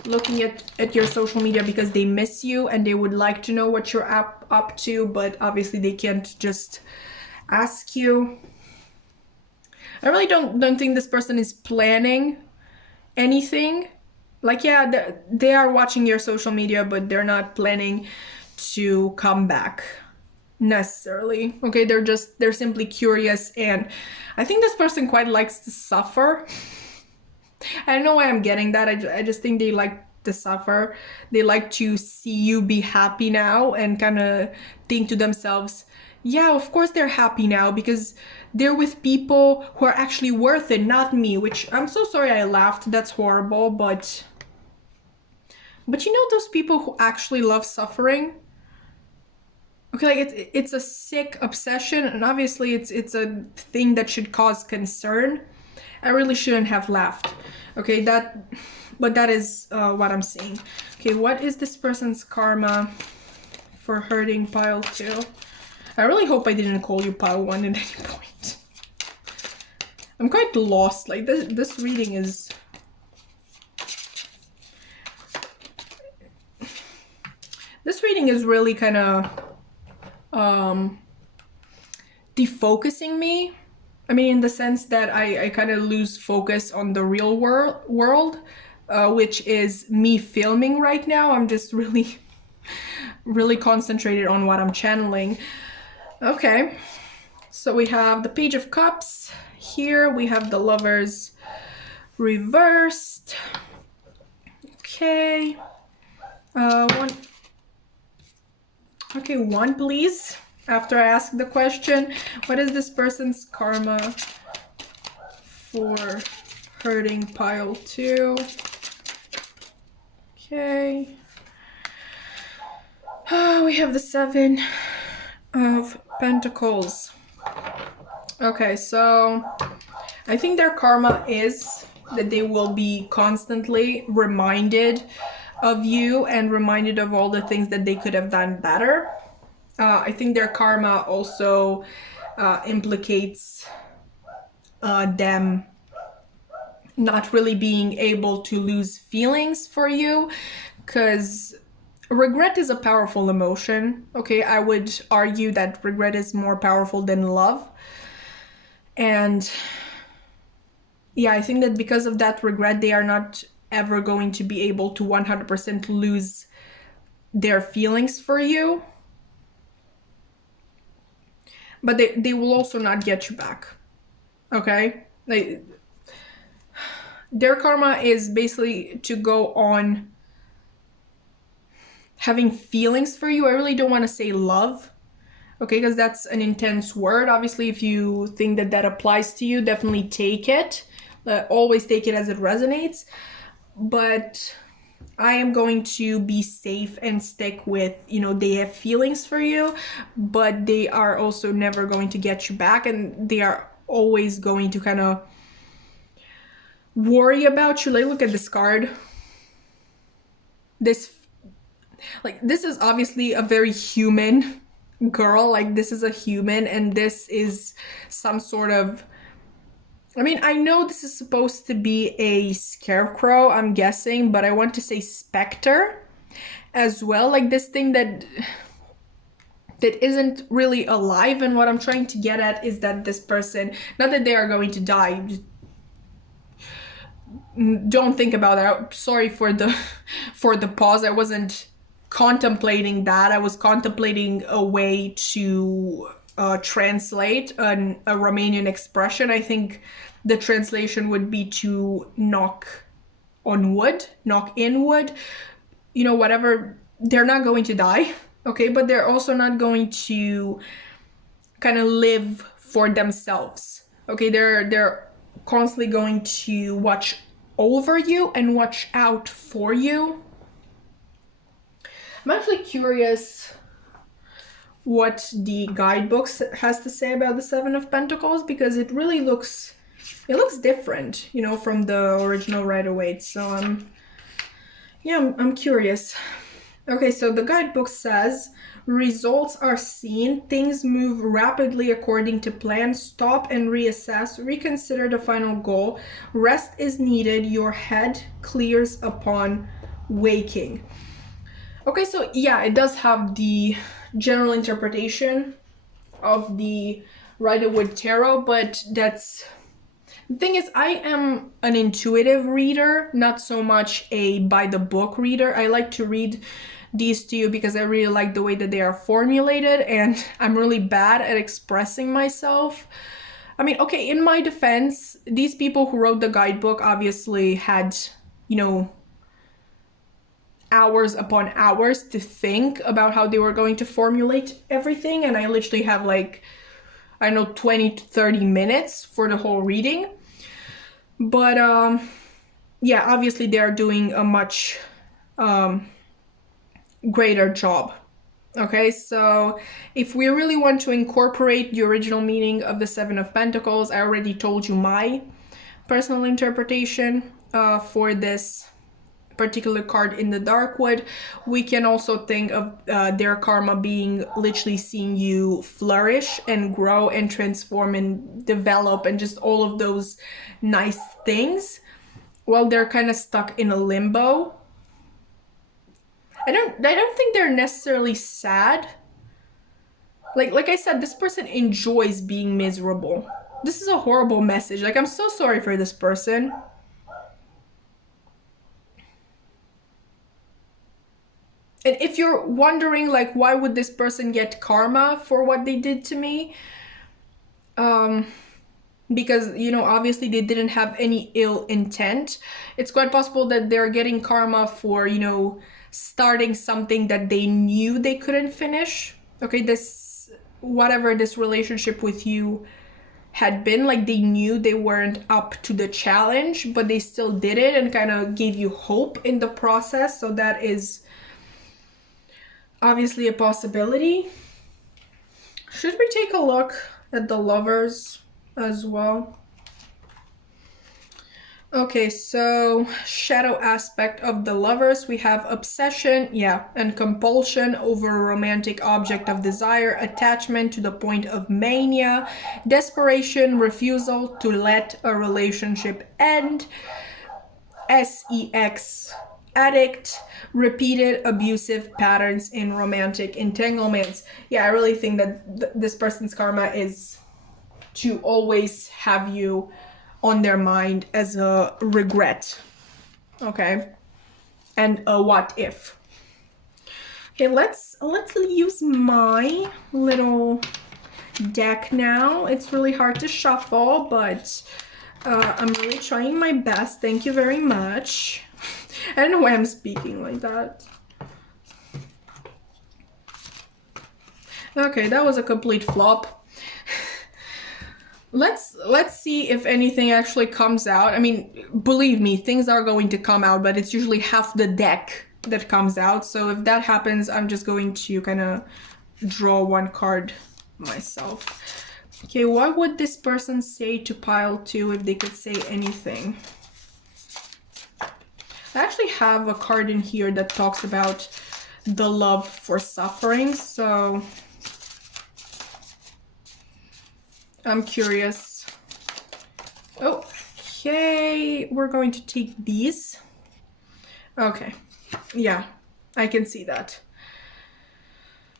looking at your social media because they miss you and they would like to know what you're up to, but obviously they can't just ask you. I really don't think this person is planning anything. Like, yeah, they are watching your social media, but they're not planning to come back necessarily. Okay, they're simply curious, and I think this person quite likes to suffer. I don't know why I'm getting that. I just think they like to suffer. They like to see you be happy now and kind of think to themselves, yeah, of course they're happy now because they're with people who are actually worth it, not me, which I'm so sorry I laughed. That's horrible, but you know those people who actually love suffering? Okay, like it's a sick obsession, and obviously it's a thing that should cause concern. I really shouldn't have laughed. Okay, but that is what I'm seeing. Okay, what is this person's karma for hurting pile 2? I really hope I didn't call you pile 1 at any point. I'm quite lost. Like this reading is... This reading is really kind of defocusing me. I mean, in the sense that I kind of lose focus on the real world, which is me filming right now. I'm just really, really concentrated on what I'm channeling. Okay, so we have the Page of Cups. Here we have the Lovers reversed. Okay. One. Okay, one, please. After I ask the question, what is this person's karma for hurting pile 2? Okay. We have the 7 of Pentacles. Okay, so I think their karma is that they will be constantly reminded of you and reminded of all the things that they could have done better. I think their karma also implicates them not really being able to lose feelings for you, because regret is a powerful emotion. Okay, I would argue that regret is more powerful than love. And yeah, I think that because of that regret, they are not ever going to be able to 100% lose their feelings for you. But they will also not get you back. Okay? Their karma is basically to go on having feelings for you. I really don't want to say love, okay, because that's an intense word. Obviously, if you think that that applies to you, definitely take it. Always take it as it resonates. But I am going to be safe and stick with, they have feelings for you, but they are also never going to get you back, and they are always going to kind of worry about you. Like, look at this card. This is obviously a very human girl. Like, this is a human, and this is some sort of, I know this is supposed to be a scarecrow, I'm guessing, but I want to say specter as well. Like, this thing that isn't really alive. And what I'm trying to get at is that this person, not that they are going to die, just don't think about that. Sorry for the pause. I wasn't contemplating that. I was contemplating a way to translate a Romanian expression. I think the translation would be to knock on wood, knock in wood, whatever. They're not going to die, okay, but they're also not going to kind of live for themselves, okay. They're constantly going to watch over you and watch out for you. I'm actually curious what the guidebooks has to say about the 7 of Pentacles, because it really looks different, from the original Rider-Waite. So I'm curious. Okay, so the guidebook says, results are seen, things move rapidly according to plan, stop and reassess, reconsider the final goal, rest is needed, your head clears upon waking. Okay, so yeah, it does have the general interpretation of the Rider-Waite Tarot, but the thing is, I am an intuitive reader, not so much a by the book reader. I like to read these to you because I really like the way that they are formulated, and I'm really bad at expressing myself. Okay, in my defense, these people who wrote the guidebook obviously had, hours upon hours to think about how they were going to formulate everything, and I literally have 20 to 30 minutes for the whole reading. But yeah, obviously they are doing a much greater job. Okay, so if we really want to incorporate the original meaning of the 7 of Pentacles, I already told you my personal interpretation for this particular card in the Darkwood. We can also think of their karma being literally seeing you flourish and grow and transform and develop and just all of those nice things, while they're kind of stuck in a limbo. I don't think they're necessarily sad. Like I said, this person enjoys being miserable. This is a horrible message. I'm so sorry for this person. And if you're wondering, why would this person get karma for what they did to me? because, you know, obviously they didn't have any ill intent. It's quite possible that they're getting karma for, you know, starting something that they knew they couldn't finish. Okay, this, whatever this relationship with you had been, like, they knew they weren't up to the challenge, but they still did it and kind of gave you hope in the process. So that is obviously a possibility. Should we take a look at the Lovers as well? Okay, so shadow aspect of the Lovers, we have obsession, yeah, and compulsion over a romantic object of desire, attachment to the point of mania, desperation, refusal to let a relationship end, sex, addict, repeated abusive patterns in romantic entanglements. Yeah, I really think that this person's karma is to always have you on their mind as a regret, okay, and a what if. Okay, let's use my little deck now. It's really hard to shuffle, but I'm really trying my best. Thank you very much. I don't know why I'm speaking like that. Okay, that was a complete flop. Let's see if anything actually comes out. I mean, believe me, things are going to come out, but it's usually half the deck that comes out. So if that happens, I'm just going to kind of draw one card myself. Okay, what would this person say to pile 2 if they could say anything? I actually have a card in here that talks about the love for suffering, so I'm curious. Okay, we're going to take these. Okay, yeah, I can see that.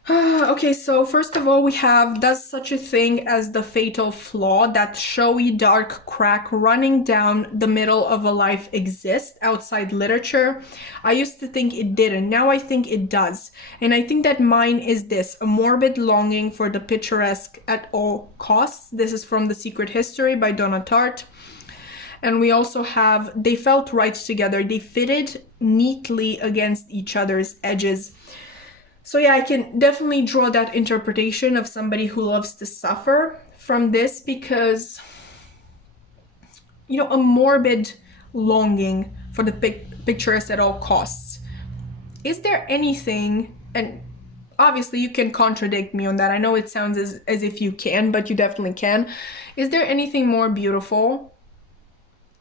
Okay, so first of all, we have, does such a thing as the fatal flaw, that showy dark crack running down the middle of a life, exist outside literature? I used to think it didn't. Now I think it does. And I think that mine is this, a morbid longing for the picturesque at all costs. This is from The Secret History by Donna Tartt. And we also have, they felt right together. They fitted neatly against each other's edges. So yeah, I can definitely draw that interpretation of somebody who loves to suffer from this, because, you know, a morbid longing for the pictures at all costs. Is there anything, and obviously you can contradict me on that, I know it sounds as if you can, but you definitely can. Is there anything more beautiful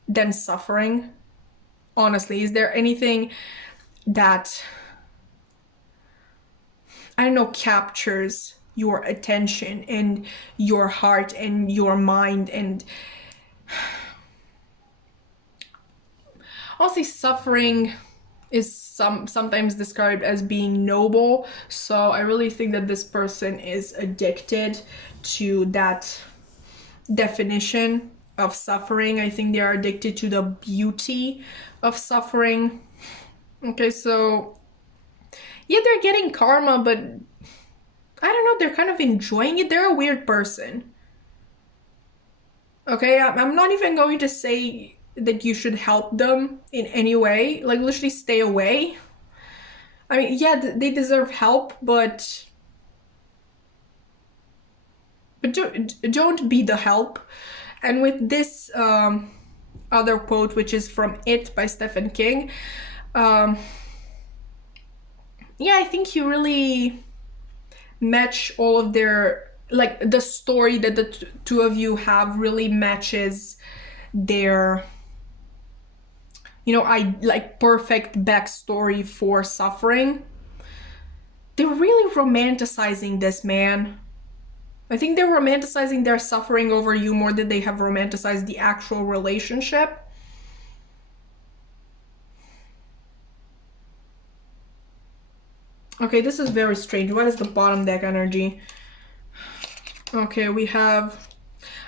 than suffering? Honestly, is there anything that, I don't know, captures your attention and your heart and your mind? And I'll say suffering is sometimes described as being noble. So I really think that this person is addicted to that definition of suffering. I think they are addicted to the beauty of suffering. Okay, so yeah, they're getting karma, but I don't know, they're kind of enjoying it. They're a weird person. Okay, I'm not even going to say that you should help them in any way. Like, literally stay away. I mean, yeah, they deserve help, but don't be the help. And with this other quote, which is from It by Stephen King, yeah, I think you really match all of their, like, the story that the two of you have really matches their, you know, perfect backstory for suffering. They're really romanticizing this, man. I think they're romanticizing their suffering over you more than they have romanticized the actual relationship. Okay, this is very strange. What is the bottom deck energy? Okay, we have,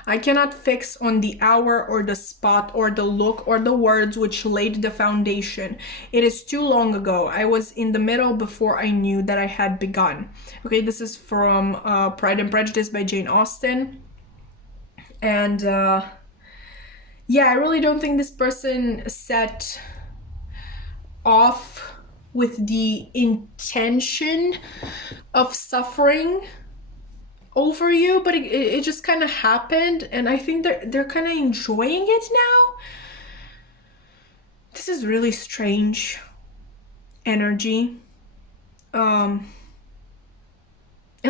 I cannot fix on the hour or the spot or the look or the words which laid the foundation. It is too long ago. I was in the middle before I knew that I had begun. Okay, this is from Pride and Prejudice by Jane Austen. And yeah, I really don't think this person set off with the intention of suffering over you, but it just kind of happened, and I think they're kind of enjoying it now. This is really strange energy. And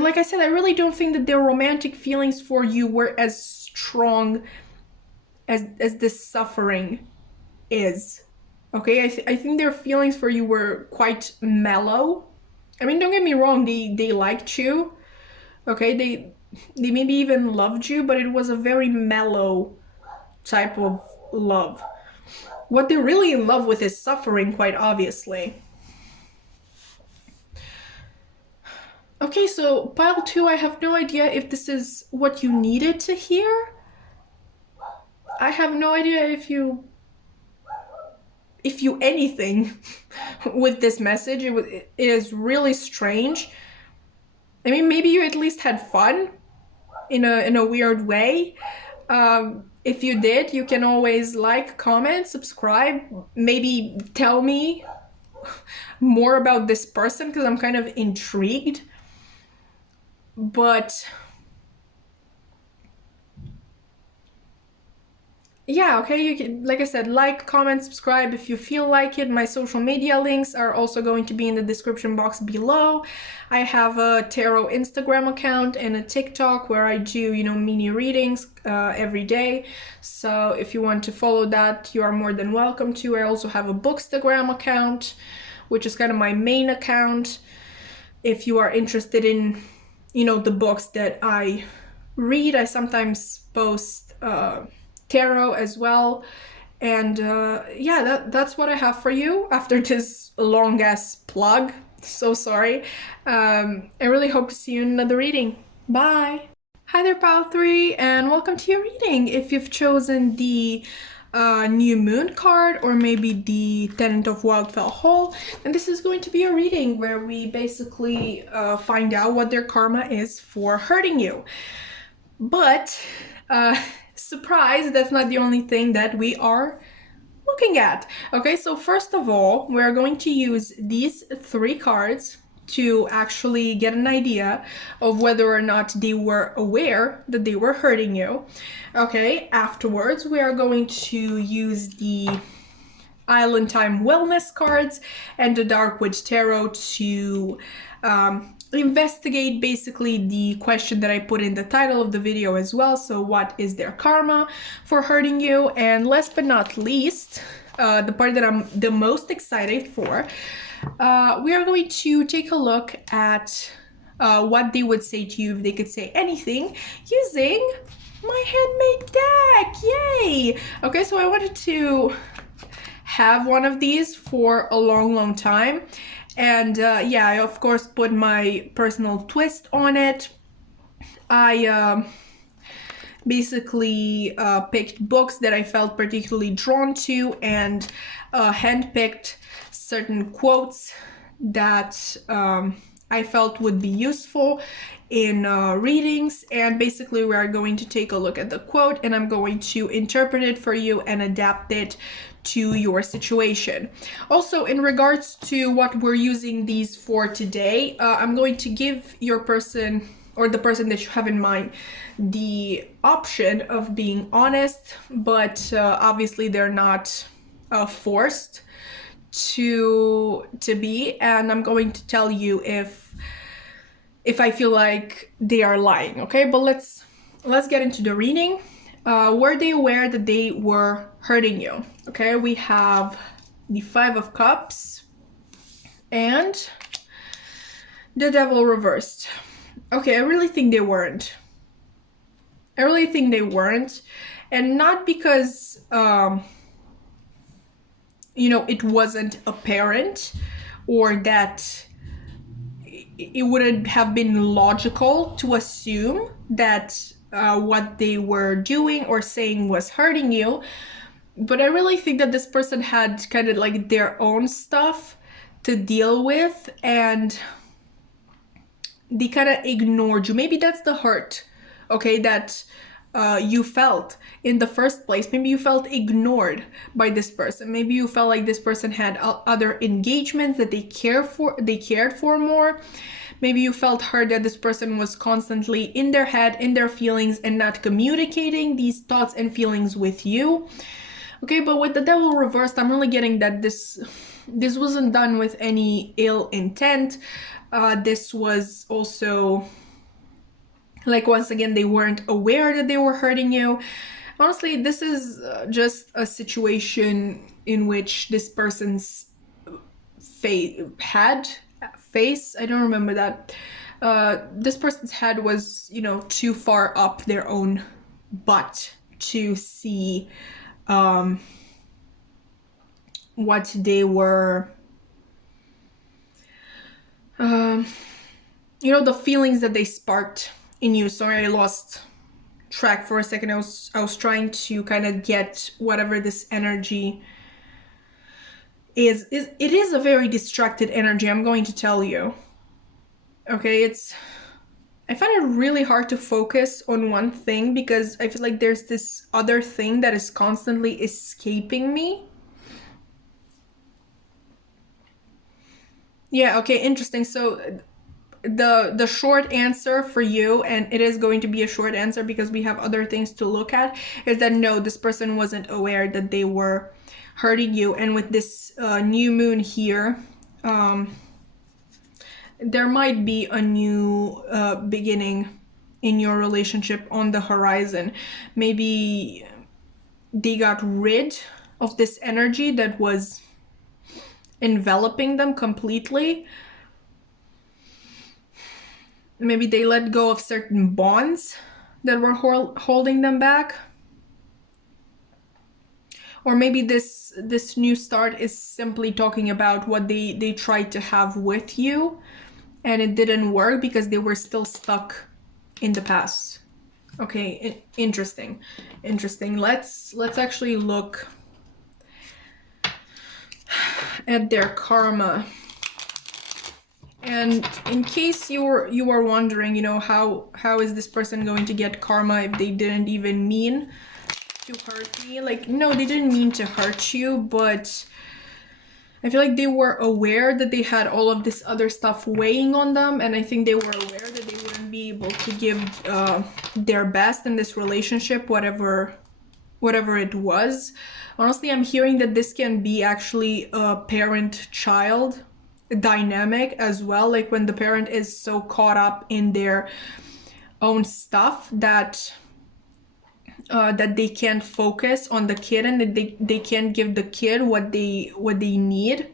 like I said, I really don't think that their romantic feelings for you were as strong as this suffering is. Okay, I think their feelings for you were quite mellow. I mean, don't get me wrong, they liked you. Okay, they maybe even loved you, but it was a very mellow type of love. What they're really in love with is suffering, quite obviously. Okay, so pile 2, I have no idea if this is what you needed to hear. I have no idea if you anything with this message. It is really strange. I mean, maybe you at least had fun in a weird way. If you did, you can always like, comment, subscribe, maybe tell me more about this person, because I'm kind of intrigued. But yeah, okay, you can, like I said, like, comment, subscribe if you feel like it. My social media links are also going to be in the description box below. I have a tarot Instagram account and a TikTok where I do, mini readings every day. So if you want to follow that, you are more than welcome to. I also have a Bookstagram account, which is kind of my main account. If you are interested in, the books that I read, I sometimes post tarot as well. And yeah, that's what I have for you after this long ass plug. So sorry. I really hope to see you in another reading. Bye. Hi there, pile 3, and welcome to your reading. If you've chosen the new moon card, or maybe the Tenant of Wildfell Hall, and this is going to be a reading where we basically find out what their karma is for hurting you. But surprise, that's not the only thing that we are looking at. Okay, so first of all, we're going to use these 3 cards to actually get an idea of whether or not they were aware that they were hurting you. Okay, afterwards, we are going to use the Island Time Wellness cards and the Dark Witch Tarot to investigate basically the question that I put in the title of the video as well. So what is their karma for hurting you? And last but not least, the part that I'm the most excited for, we are going to take a look at what they would say to you if they could say anything using my handmade deck. Yay! Okay, so I wanted to have one of these for a long time. And yeah, I of course put my personal twist on it. I basically picked books that I felt particularly drawn to, and handpicked certain quotes that I felt would be useful in readings. And basically we are going to take a look at the quote, and I'm going to interpret it for you and adapt it to your situation. Also, in regards to what we're using these for today, I'm going to give your person, or the person that you have in mind, the option of being honest, but obviously they're not forced to be, and I'm going to tell you if I feel like they are lying. Okay, but let's get into the reading. Were they aware that they were hurting you? Okay, we have the 5 of Cups and the Devil reversed. Okay, I really think they weren't. I really think they weren't. And not because, it wasn't apparent, or that it wouldn't have been logical to assume that what they were doing or saying was hurting you. But I really think that this person had kind of like their own stuff to deal with, and they kind of ignored you. Maybe that's the hurt, okay, that you felt in the first place. Maybe you felt ignored by this person. Maybe you felt like this person had other engagements that they cared for more. Maybe you felt hurt that this person was constantly in their head, in their feelings, and not communicating these thoughts and feelings with you. Okay, but with the Devil reversed, I'm really getting that this wasn't done with any ill intent. This was also, like, once again, they weren't aware that they were hurting you. Honestly, this is just a situation in which this person's face, I don't remember that. This person's head was, too far up their own butt to see what they were, the feelings that they sparked in you. Sorry, I lost track for a second. I was trying to kind of get whatever this energy is. It is a very distracted energy, I'm going to tell you. Okay, I find it really hard to focus on one thing because I feel like there's this other thing that is constantly escaping me. Yeah, okay, interesting. So the short answer for you, and it is going to be a short answer because we have other things to look at, is that no, this person wasn't aware that they were hurting you. And with this new moon here, there might be a new beginning in your relationship on the horizon. Maybe they got rid of this energy that was enveloping them completely. Maybe they let go of certain bonds that were holding them back. Or maybe this new start is simply talking about what they tried to have with you and it didn't work because they were still stuck in the past. Okay, interesting. Let's actually look at their karma. And in case you were wondering, how is this person going to get karma if they didn't even mean to hurt me? Like, no, they didn't mean to hurt you, but I feel like they were aware that they had all of this other stuff weighing on them, and I think they were aware that they wouldn't be able to give their best in this relationship, whatever it was. Honestly, I'm hearing that this can be actually a parent-child dynamic as well, like when the parent is so caught up in their own stuff that they can't focus on the kid, and that they can't give the kid what they need.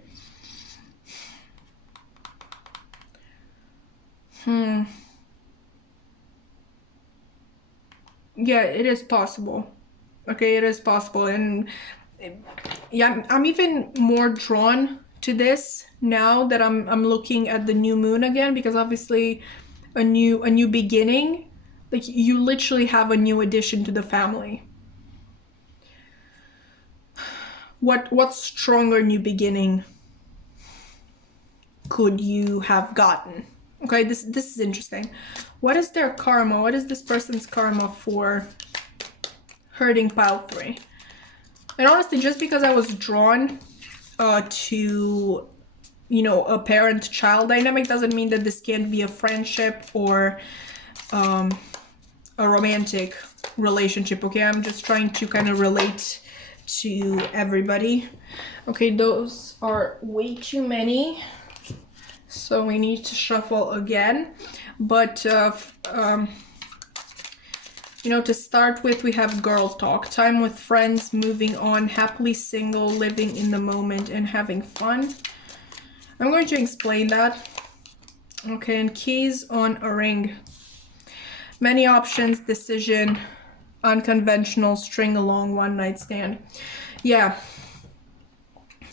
Yeah, it is possible. Okay, it is possible. And yeah, I'm even more drawn to this now that I'm looking at the new moon again, because obviously a new beginning, like you literally have a new addition to the family. What stronger new beginning could you have gotten? Okay, this is interesting. What is their karma? What is this person's karma for hurting pile 3? And honestly, just because I was drawn to a parent-child dynamic doesn't mean that this can't be a friendship or a romantic relationship. Okay, I'm just trying to kind of relate to everybody. Okay, those are way too many, so we need to shuffle again. But to start with, we have girl talk, time with friends, moving on, happily single, living in the moment, and having fun. I'm going to explain that. Okay, and keys on a ring. Many options, decision, unconventional, string along, one night stand. Yeah.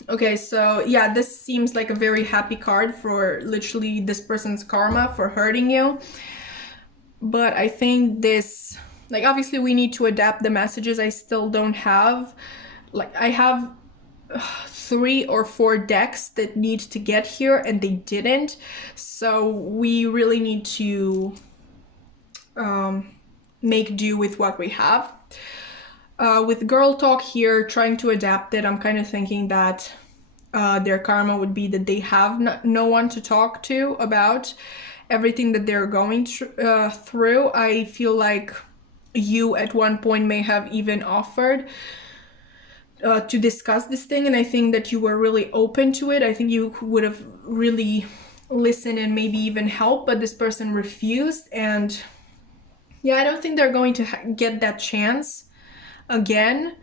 Okay, so yeah, this seems like a very happy card for literally this person's karma for hurting you. But I think this, like, obviously we need to adapt the messages. I still don't have, like, I have 3 or 4 decks that need to get here and they didn't. So we really need to make do with what we have. With girl talk here, trying to adapt it, I'm kind of thinking that their karma would be that they have no one to talk to about everything that they're going through. I feel like you at one point may have even offered to discuss this thing, and I think that you were really open to it. I think you would have really listened and maybe even helped, but this person refused. And yeah, I don't think they're going to get that chance again.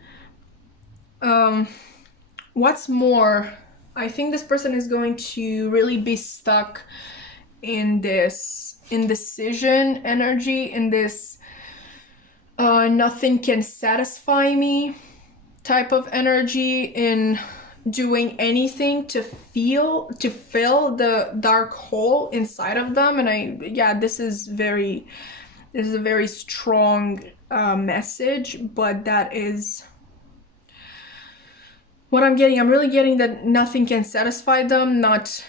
What's more, I think this person is going to really be stuck in this indecision energy, in this nothing can satisfy me type of energy, in doing anything to fill the dark hole inside of them. And this is a very strong message, but that is what I'm getting. I'm really getting that nothing can satisfy them, not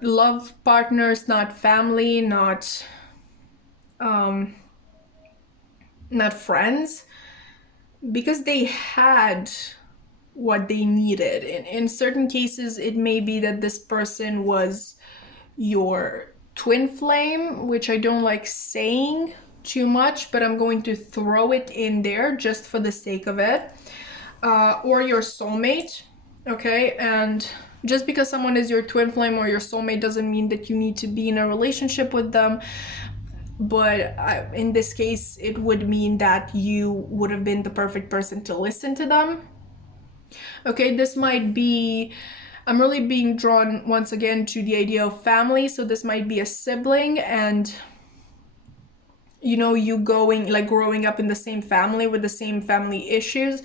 love partners, not family, not friends, because they had what they needed. In certain cases, it may be that this person was your twin flame, which I don't like saying too much, but I'm going to throw it in there just for the sake of it. Or your soulmate, okay? And just because someone is your twin flame or your soulmate doesn't mean that you need to be in a relationship with them. But in this case, it would mean that you would have been the perfect person to listen to them. Okay, this might be, I'm really being drawn once again to the idea of family. So this might be a sibling, and you growing up in the same family with the same family issues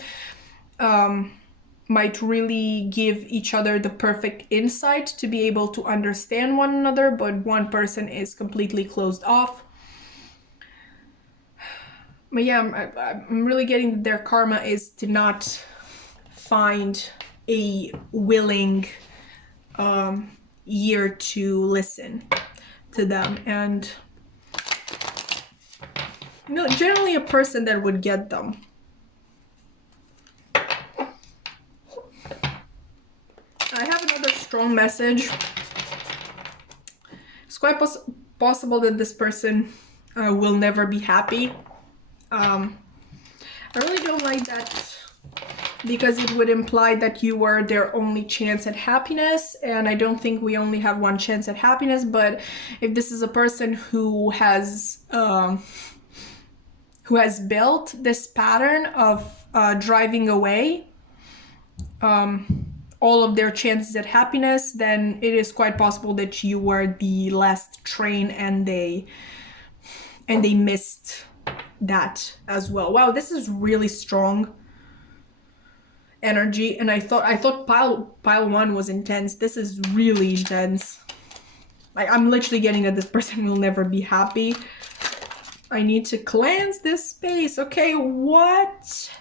might really give each other the perfect insight to be able to understand one another, but one person is completely closed off. But yeah, I'm really getting that their karma is to not find a willing ear to listen to them. And generally a person that would get them. I have another strong message. It's quite possible that this person will never be happy. I really don't like that, because it would imply that you were their only chance at happiness, and I don't think we only have one chance at happiness. But if this is a person who has built this pattern of driving away all of their chances at happiness, then it is quite possible that you were the last train and they missed that as well. Wow, this is really strong energy, and I thought pile 1 was intense. This is really intense. I'm literally getting that this person will never be happy. I need to cleanse this space. Okay, what?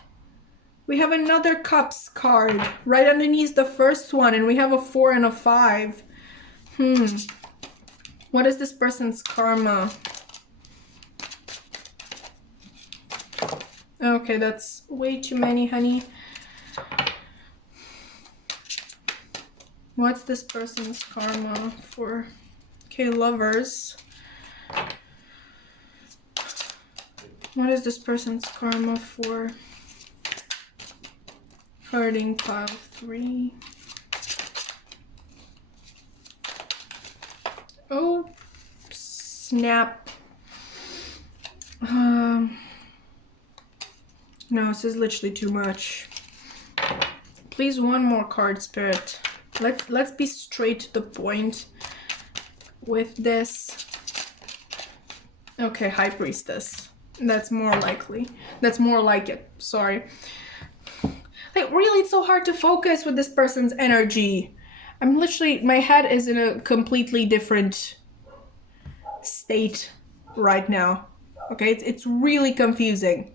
We have another cups card right underneath the first one, and we have a 4 and a 5. What is this person's karma? Okay, that's way too many, honey. What's this person's karma for? Okay, lovers. What is this person's karma for? Carding pile 3. Oh, snap. No, this is literally too much. Please, one more card, Spirit. Let's be straight to the point with this. Okay, High Priestess. That's more likely. That's more like it. Sorry. Really, it's so hard to focus with this person's energy. I'm literally, my head is in a completely different state right now. Okay, it's really confusing.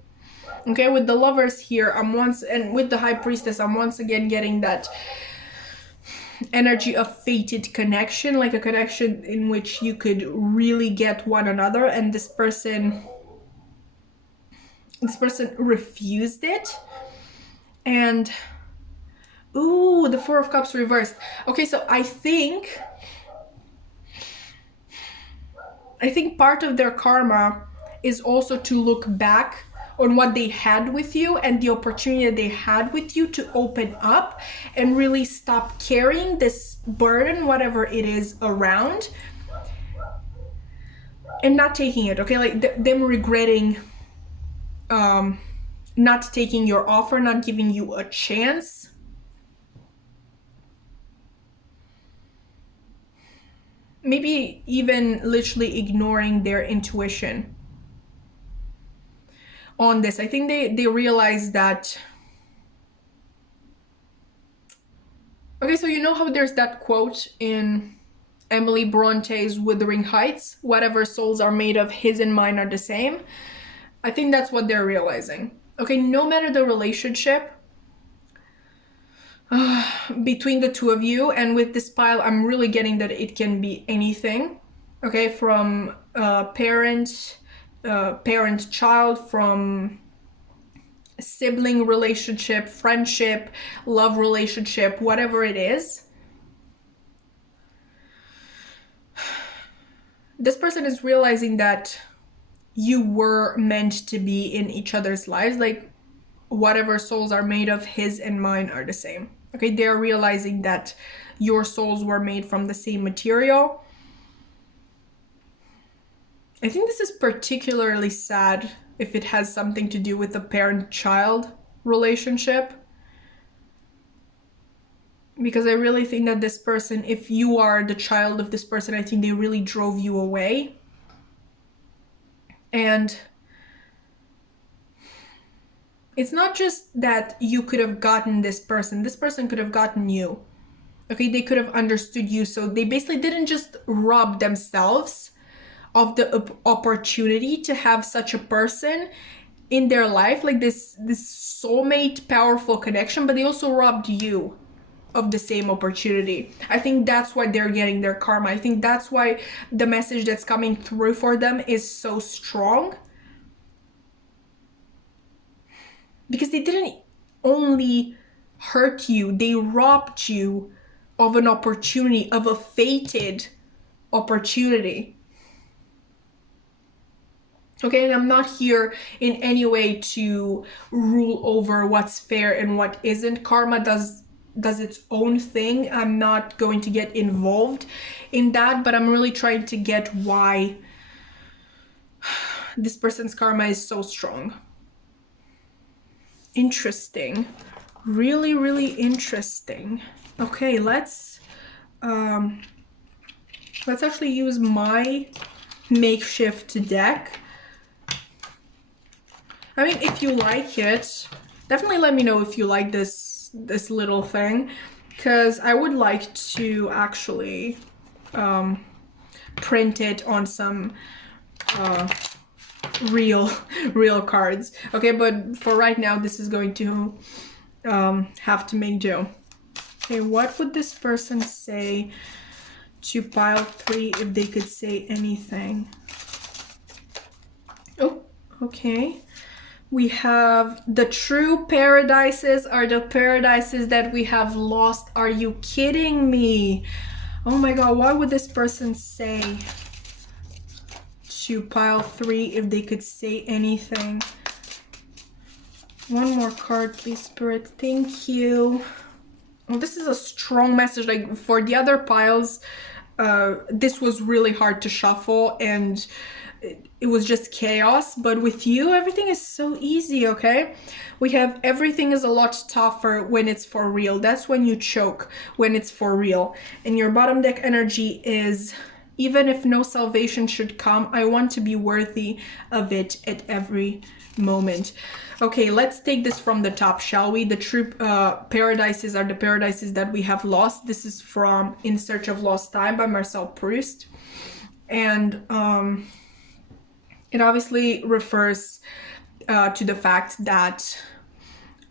Okay, with the lovers here, and with the High Priestess, I'm once again getting that energy of fated connection, like a connection in which you could really get one another, and this person This person refused it. And ooh, the Four of Cups reversed. Okay, so I think part of their karma is also to look back on what they had with you and the opportunity they had with you to open up and really stop carrying this burden, whatever it is, around, and not taking it. Okay, like them regretting not taking your offer, not giving you a chance. Maybe even literally ignoring their intuition on this. I think they realize that. Okay, so you know how there's that quote in Emily Bronte's Wuthering Heights, whatever souls are made of, his and mine are the same. I think that's what they're realizing. Okay, no matter the relationship between the two of you, and with this pile, I'm really getting that it can be anything. Okay, from parent-child, from sibling relationship, friendship, love relationship, whatever it is. This person is realizing that you were meant to be in each other's lives. Like, whatever souls are made of, his and mine are the same. Okay, they're realizing that your souls were made from the same material. I think this is particularly sad if it has something to do with the parent-child relationship. Because I really think that this person, if you are the child of this person, I think they really drove you away. And it's not just that you could have gotten this person could have gotten you. Okay, they could have understood you. So they basically didn't just rob themselves of the opportunity to have such a person in their life, like this soulmate powerful connection, but they also robbed you of the same opportunity. I think that's why they're getting their karma. I think that's why the message that's coming through for them is so strong. Because they didn't only hurt you, they robbed you of an opportunity, of a fated opportunity. Okay, and I'm not here in any way to rule over what's fair and what isn't. Karma does its own thing. I'm not going to get involved in that, but I'm really trying to get why this person's karma is so strong. Interesting. Really, really interesting. Okay, let's actually use my makeshift deck. I mean, if you like it, definitely let me know if you like this little thing, because I would like to actually print it on some real cards. Okay, but for right now, this is going to have to make do. Okay, what would this person say to pile 3 if they could say anything? Oh, okay. We have the true paradises are the paradises that we have lost. Are you kidding me? Oh my god, what would this person say to pile 3 if they could say anything? One more card, please, Spirit. Thank you. Well, this is a strong message. Like, for the other piles, this was really hard to shuffle and it was just chaos, but with you everything is so easy. Okay, we have everything is a lot tougher when it's for real. That's when you choke, when it's for real. And your bottom deck energy is, even if no salvation should come, I want to be worthy of it at every moment. Okay, let's take this from the top, shall we? The true paradises are the paradises that we have lost. This is from In Search of Lost Time by Marcel Proust. And it obviously refers to the fact that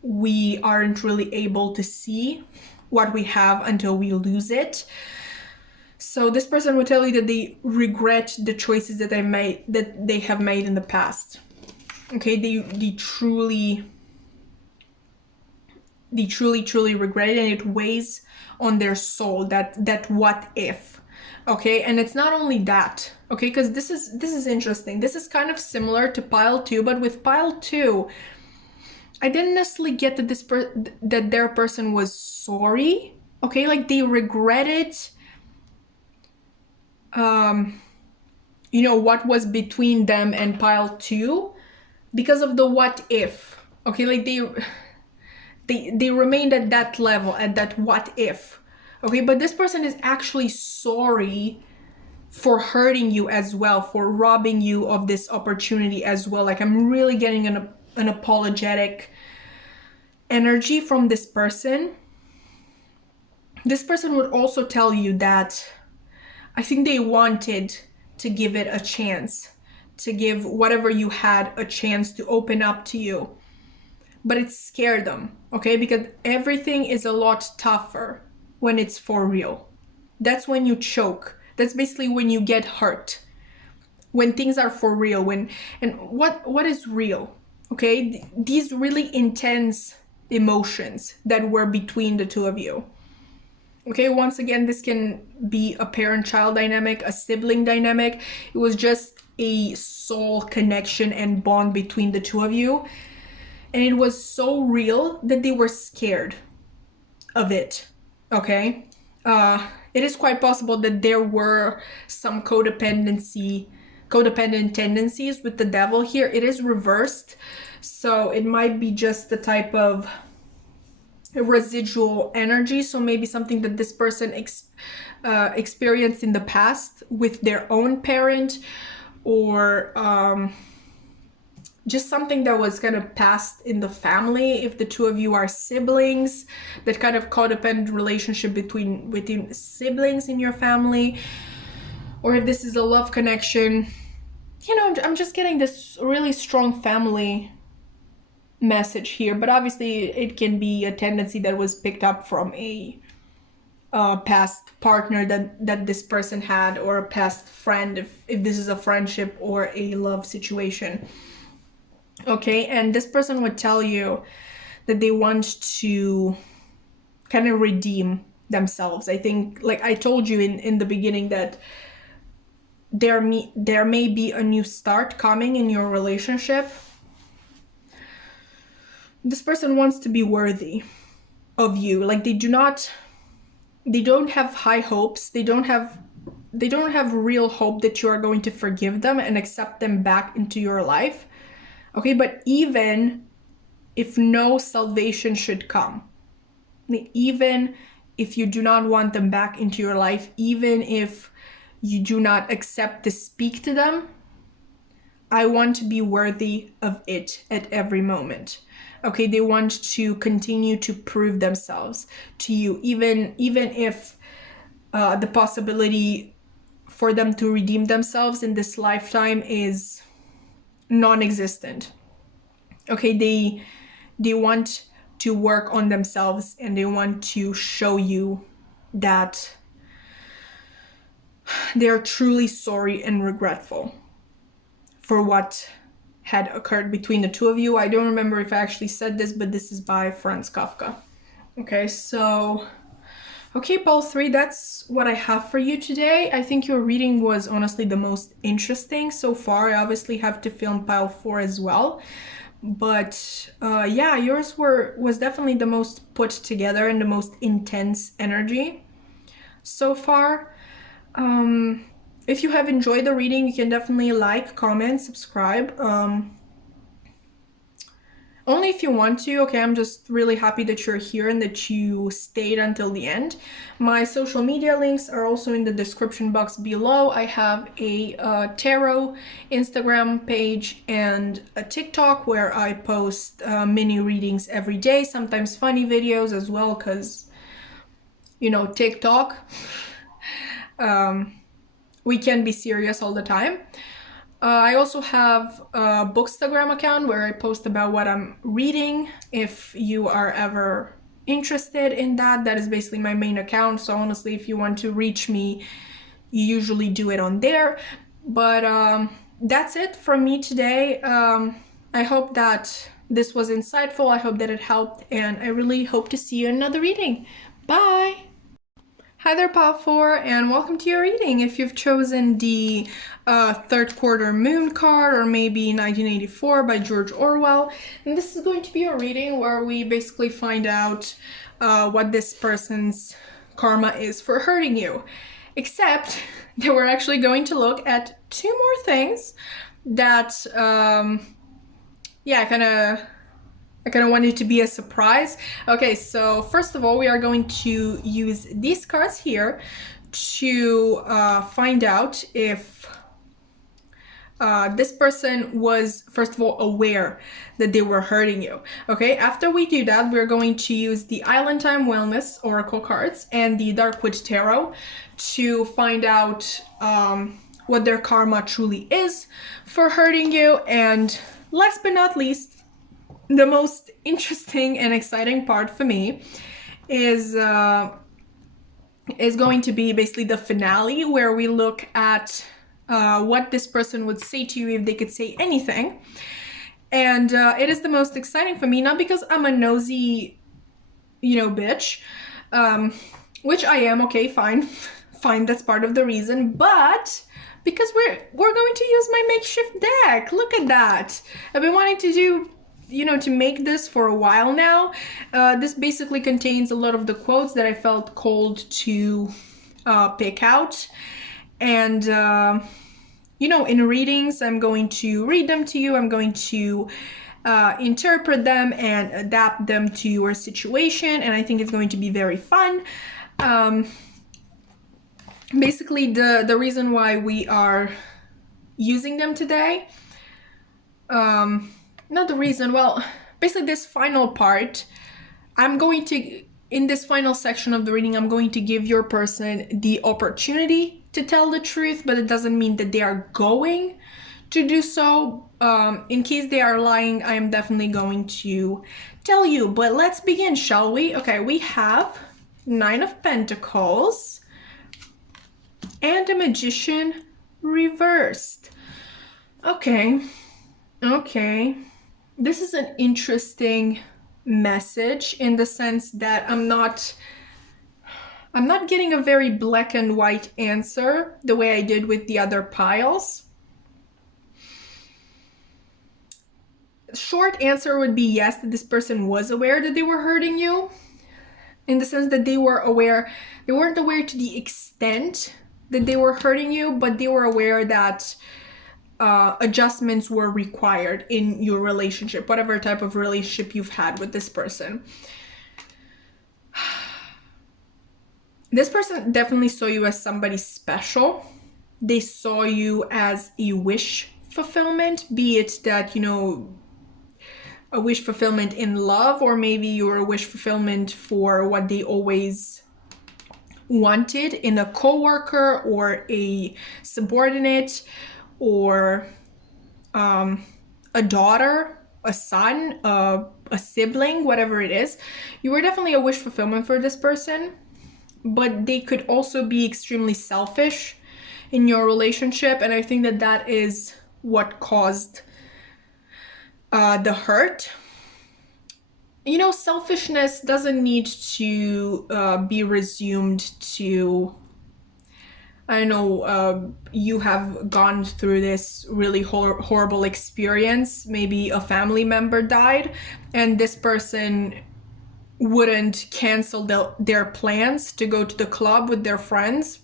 we aren't really able to see what we have until we lose it. So this person would tell you that they regret the choices that they have made in the past. Okay, they truly regret it, and it weighs on their soul, that what if. Okay, and it's not only that, okay, because this is interesting. This is kind of similar to pile 2, but with pile 2, I didn't necessarily get that that their person was sorry. Okay, like they regretted you know, what was between them and pile 2 because of the what if. Okay, like they remained at that level, at that what if. Okay, but this person is actually sorry for hurting you as well, for robbing you of this opportunity as well. Like, I'm really getting an apologetic energy from this person. This person would also tell you that I think they wanted to give it a chance, to give whatever you had a chance to open up to you, but it scared them, okay? Because everything is a lot tougher when it's for real. That's when you choke. That's basically when you get hurt. When things are for real, and what is real? Okay? These really intense emotions that were between the two of you. Okay, once again, this can be a parent-child dynamic, a sibling dynamic. It was just a soul connection and bond between the two of you. And it was so real that they were scared of it, okay? It is quite possible that there were some codependent tendencies with the devil here. It is reversed, so it might be just the type of residual energy. So maybe something that this person experienced in the past with their own parent, or just something that was kind of passed in the family. If the two of you are siblings, that kind of codependent relationship between siblings in your family, or if this is a love connection, you know, I'm just getting this really strong family message here. But obviously it can be a tendency that was picked up from a past partner that this person had, or a past friend, if this is a friendship or a love situation. Okay, and this person would tell you that they want to kind of redeem themselves. I think, like I told you in the beginning, that there may be a new start coming in your relationship. This person wants to be worthy of you. Like, they don't have high hopes. They don't have real hope that you are going to forgive them and accept them back into your life. Okay, but even if no salvation should come, even if you do not want them back into your life, even if you do not accept to speak to them, I want to be worthy of it at every moment. Okay, they want to continue to prove themselves to you, even if the possibility for them to redeem themselves in this lifetime is non-existent. Okay, they want to work on themselves, and they want to show you that they're truly sorry and regretful for what had occurred between the two of you. I don't remember if I actually said this, but this is by Franz Kafka. Okay, so okay, pile 3, that's what I have for you today. I think your reading was honestly the most interesting so far. I obviously have to film pile 4 as well. But yeah, yours was definitely the most put together and the most intense energy so far. If you have enjoyed the reading, you can definitely like, comment, subscribe. Only if you want to, okay? I'm just really happy that you're here and that you stayed until the end. My social media links are also in the description box below. I have a tarot Instagram page and a TikTok where I post mini readings every day, sometimes funny videos as well, because, you know, TikTok. We can be serious all the time. I also have a Bookstagram account where I post about what I'm reading. If you are ever interested in that, that is basically my main account. So honestly, if you want to reach me, you usually do it on there. But that's it from me today. I'm I hope that this was insightful. I hope that it helped, and I really hope to see you in another reading. Bye! Hi there, Pop 4, and welcome to your reading. If you've chosen the third quarter moon card, or maybe 1984 by George Orwell, and this is going to be a reading where we basically find out what this person's karma is for hurting you. Except that we're actually going to look at two more things that, I kind of want it to be a surprise. Okay, so first of all, we are going to use these cards here to find out if this person was, first of all, aware that they were hurting you. Okay, after we do that, we're going to use the Island Time Wellness Oracle cards and the Darkwood Tarot to find out what their karma truly is for hurting you. And last but not least, the most interesting and exciting part for me is going to be basically the finale, where we look at what this person would say to you if they could say anything. And it is the most exciting for me, not because I'm a nosy, bitch, which I am. Okay, fine, that's part of the reason, but because we're going to use my makeshift deck. Look at that. I've been wanting to do, to make this for a while now. This basically contains a lot of the quotes that I felt called to pick out. And, in readings, I'm going to read them to you. I'm going to interpret them and adapt them to your situation. And I think it's going to be very fun. Basically, the reason why we are using them today, not the reason, well, basically this final part, in this final section of the reading, I'm going to give your person the opportunity to tell the truth, but it doesn't mean that they are going to do so. In case they are lying, I am definitely going to tell you. But let's begin, shall we? Okay, we have 9 of Pentacles and a Magician reversed. Okay. This is an interesting message in the sense that I'm not getting a very black and white answer the way I did with the other piles. Short answer would be yes, that this person was aware that they were hurting you, in the sense that they weren't aware to the extent that they were hurting you, but they were aware that adjustments were required in your relationship, whatever type of relationship you've had with this person. This person definitely saw you as somebody special. They saw you as a wish fulfillment, be it that, a wish fulfillment in love, or maybe you're a wish fulfillment for what they always wanted in a coworker or a subordinate, or a daughter, a son, a sibling, whatever it is. You were definitely a wish fulfillment for this person, but they could also be extremely selfish in your relationship, and I think that is what caused the hurt. Selfishness doesn't need to be resumed to, I don't know, you have gone through this really horrible experience. Maybe a family member died, and this person wouldn't cancel their plans to go to the club with their friends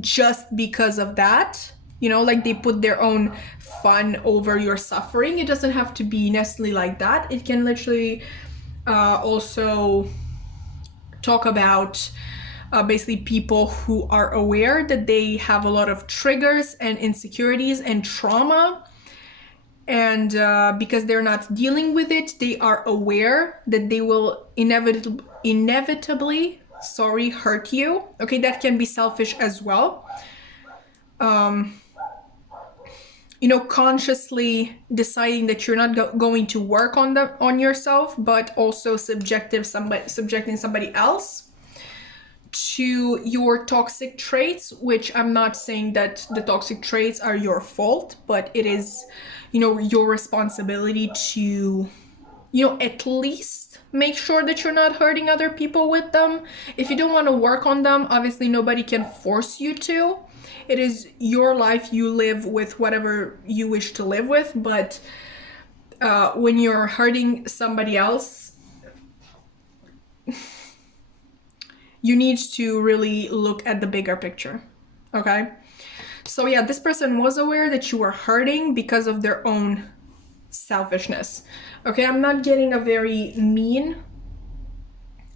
just because of that. Like they put their own fun over your suffering. It doesn't have to be necessarily like that. It can literally also talk about basically people who are aware that they have a lot of triggers and insecurities and trauma, and because they're not dealing with it, they are aware that they will inevitably hurt you. Okay, that can be selfish as well. Consciously deciding that you're not going to work on yourself, but also subjecting somebody else to your toxic traits, which I'm not saying that the toxic traits are your fault, but it is, you know, your responsibility to, you know, at least make sure that you're not hurting other people with them. If you don't want to work on them, obviously nobody can force you to. It is your life. You live with whatever you wish to live with, but when you're hurting somebody else, you need to really look at the bigger picture, okay? So yeah, this person was aware that you were hurting because of their own selfishness. Okay, I'm not getting a very mean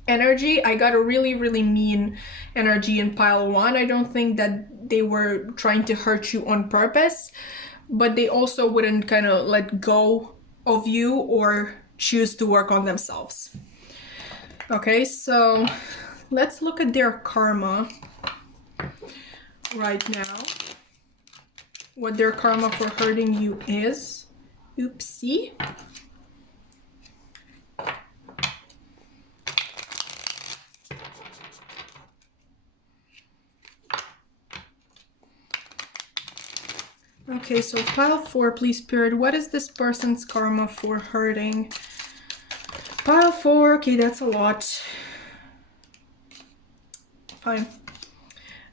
energy. I got a really, really mean energy in pile 1. I don't think that they were trying to hurt you on purpose, but they also wouldn't kind of let go of you or choose to work on themselves. Okay, so let's look at their karma right now. What their karma for hurting you is. Oopsie. Okay, so pile 4, please, Spirit. What is this person's karma for hurting? Pile 4, okay, that's a lot. Fine.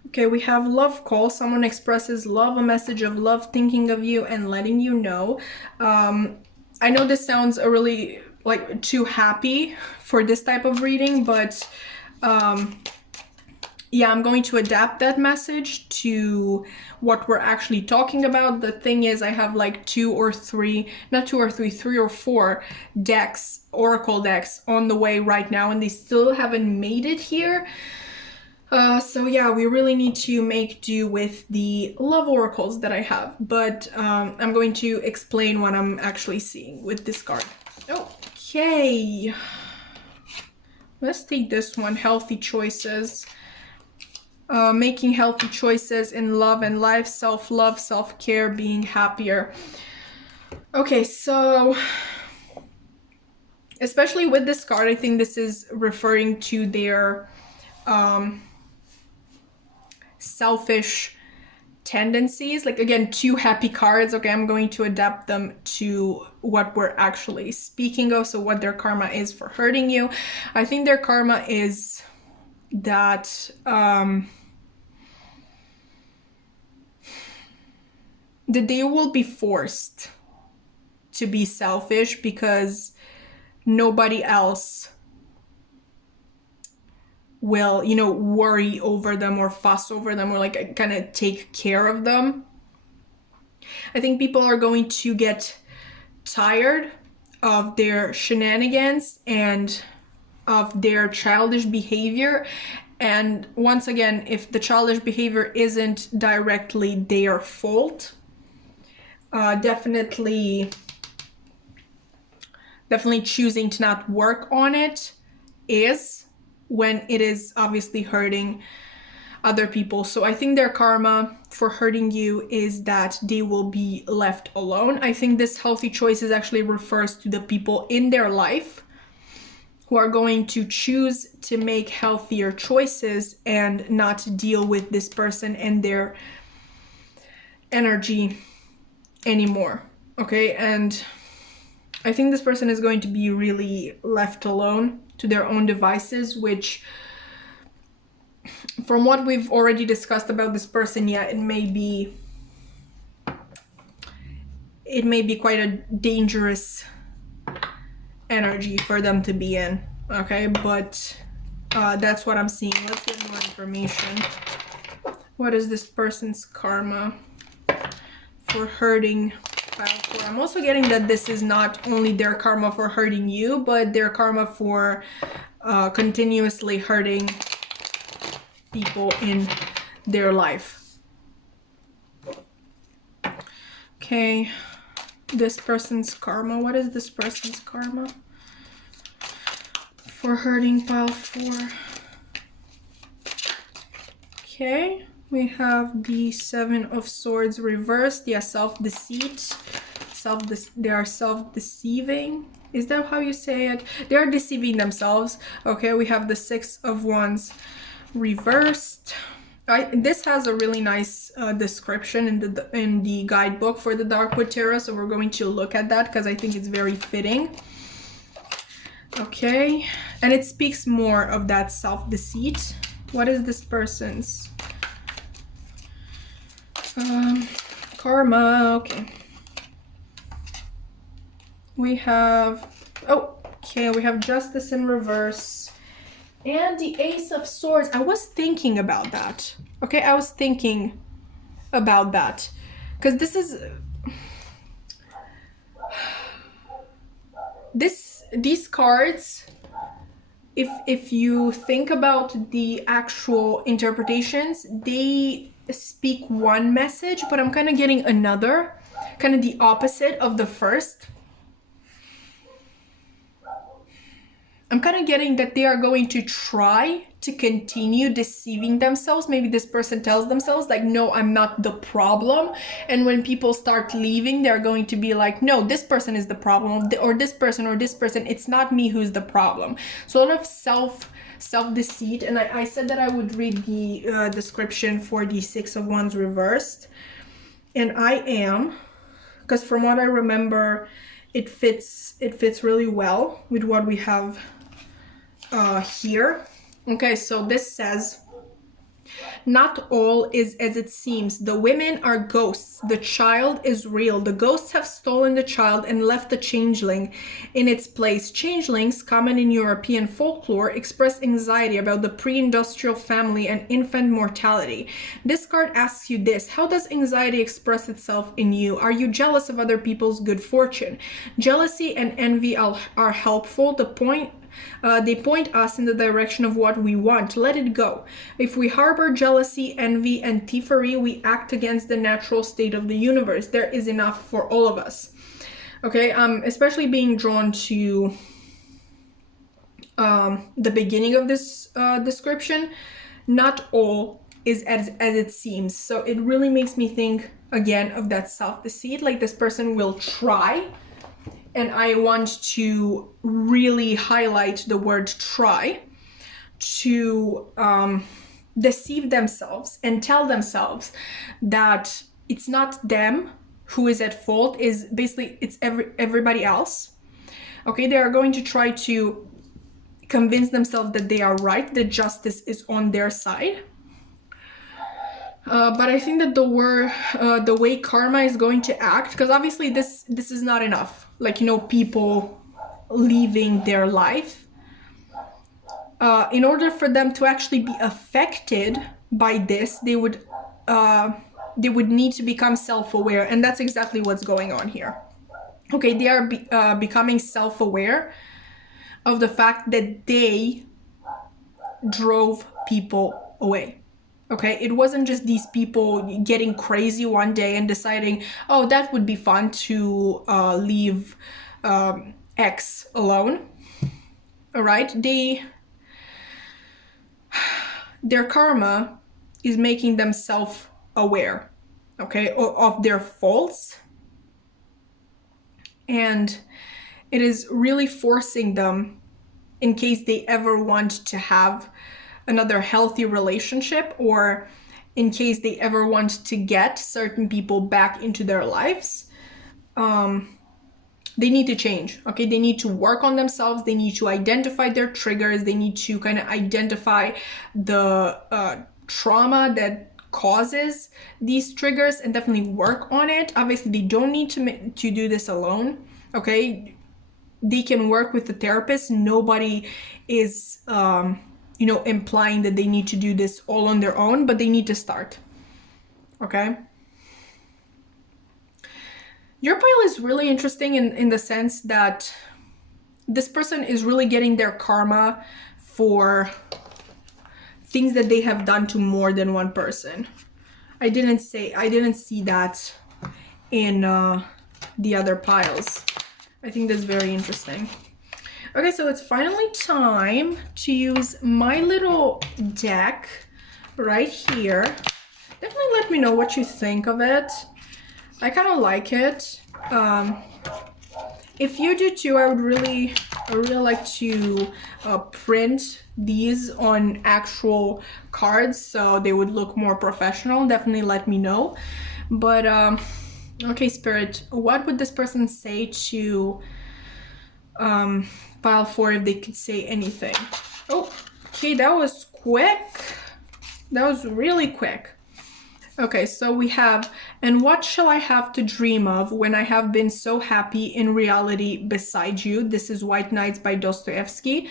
Okay, we have love call. Someone expresses love, a message of love, thinking of you and letting you know. I know this sounds a really like too happy for this type of reading, but yeah, I'm going to adapt that message to what we're actually talking about. The thing is, I have like 3 or 4 decks, oracle decks on the way right now, and they still haven't made it here. So yeah, we really need to make do with the love oracles that I have, but I'm going to explain what I'm actually seeing with this card. Okay, let's take this one, healthy choices. Making healthy choices in love and life, self-love, self-care, being happier. Okay, so especially with this card, I think this is referring to their selfish tendencies. Like, again, 2 happy cards. Okay, I'm going to adapt them to what we're actually speaking of, so what their karma is for hurting you. I think their karma is that that they will be forced to be selfish because nobody else will, you know, worry over them or fuss over them or like kind of take care of them. I think people are going to get tired of their shenanigans and of their childish behavior. And once again, if the childish behavior isn't directly their fault, definitely choosing to not work on it is, when it is obviously hurting other people. So I think their karma for hurting you is that they will be left alone. I think this healthy choices actually refers to the people in their life who are going to choose to make healthier choices and not deal with this person and their energy anymore. Okay, and I think this person is going to be really left alone to their own devices, which, from what we've already discussed about this person, yeah, it may be quite a dangerous energy for them to be in. Okay, but that's what I'm seeing. Let's get more information. What is this person's karma for hurting pile 4? I'm also getting that this is not only their karma for hurting you, but their karma for continuously hurting people in their life. Okay, this person's karma. What is this person's karma for hurting pile 4? Okay, we have the 7 of Swords reversed. Yeah, self-deceit. They are self-deceiving. Is that how you say it? They are deceiving themselves. Okay, we have the 6 of Wands reversed. This has a really nice description in the guidebook for the Darkwood Tarot, so we're going to look at that because I think it's very fitting. Okay, and it speaks more of that self-deceit. What is this person's karma? Okay, we have, oh, okay, we have Justice in reverse and the Ace of Swords. I was thinking about that. Okay, I was thinking about that because these cards, if you think about the actual interpretations, they speak one message, but I'm kind of getting another, kind of the opposite of the first. I'm kind of getting that they are going to try to continue deceiving themselves. Maybe this person tells themselves like, no, I'm not the problem. And when people start leaving, they're going to be like, no, this person is the problem, or this person, it's not me who's the problem. So a lot of self-deceit. And I said that I would read the description for the Six of Wands reversed. And I am, because from what I remember, it fits really well with what we have here. Okay, so this says, not all is as it seems. The women are ghosts. The child is real. The ghosts have stolen the child and left the changeling in its place. Changelings, common in European folklore, express anxiety about the pre-industrial family and infant mortality. This card asks you this: how does anxiety express itself in you? Are you jealous of other people's good fortune? Jealousy and envy are helpful. They point us in the direction of what we want. Let it go. If we harbor jealousy, envy, and thievery, we act against the natural state of the universe. There is enough for all of us. Okay, especially being drawn to the beginning of this description. Not all is as it seems. So it really makes me think again of that self-deceit. Like, this person will try. And I want to really highlight the word try, to deceive themselves and tell themselves that it's not them who is at fault, is basically it's everybody else. Okay, they are going to try to convince themselves that they are right, that justice is on their side. But I think that the way karma is going to act, because obviously this is not enough. Like, you know, people leaving their life. In order for them to actually be affected by this, they would need to become self-aware, and that's exactly what's going on here. Okay, they are becoming self-aware of the fact that they drove people away. Okay, it wasn't just these people getting crazy one day and deciding, oh, that would be fun to leave X alone. All right, their karma is making them self-aware, okay, of their faults. And it is really forcing them, in case they ever want to have another healthy relationship, or in case they ever want to get certain people back into their lives, they need to change. Okay, they need to work on themselves. They need to identify their triggers. They need to kind of identify the trauma that causes these triggers and definitely work on it. Obviously, they don't need to do this alone. Okay, they can work with the therapist. Nobody is implying that they need to do this all on their own, but they need to start. Okay. Your pile is really interesting in the sense that this person is really getting their karma for things that they have done to more than one person. I didn't see that in the other piles. I think that's very interesting. Okay, so it's finally time to use my little deck right here. Definitely let me know what you think of it. I kind of like it. If you do too, I would really I really like to print these on actual cards so they would look more professional. Definitely let me know. But okay, Spirit, what would this person say to pile 4 if they could say anything? Oh, okay, that was quick. That was really quick. Okay, so we have, and what shall I have to dream of when I have been so happy in reality beside you? This is White Nights by Dostoevsky.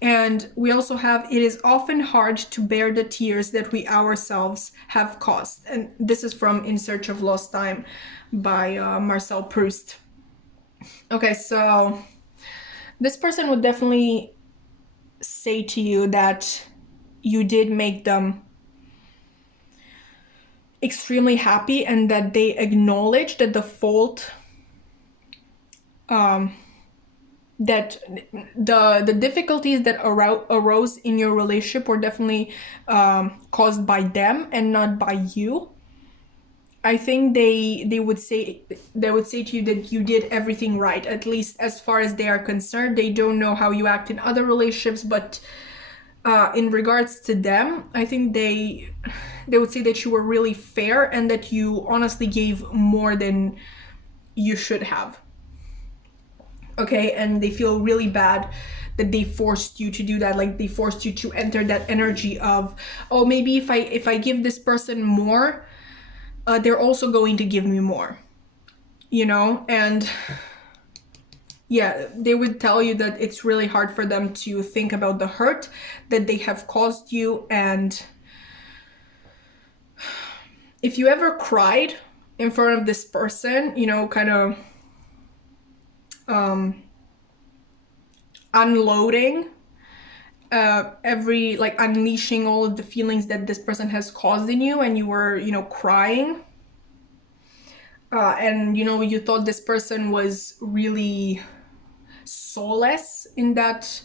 And we also have, it is often hard to bear the tears that we ourselves have caused. And this is from In Search of Lost Time by Marcel Proust. Okay, so this person would definitely say to you that you did make them extremely happy and that they acknowledge that the fault, that the difficulties that arose in your relationship were definitely caused by them and not by you. I think they would say to you that you did everything right, at least as far as they are concerned. They don't know how you act in other relationships, but in regards to them, I think they would say that you were really fair and that you honestly gave more than you should have. Okay, and they feel really bad that they forced you to do that, like they forced you to enter that energy of, oh, maybe if I give this person more, they're also going to give me more, you know? And yeah, they would tell you that it's really hard for them to think about the hurt that they have caused you. And if you ever cried in front of this person, you know, kind of unloading like unleashing all of the feelings that this person has caused in you, and you were, you know, crying, and you know, you thought this person was really soulless in that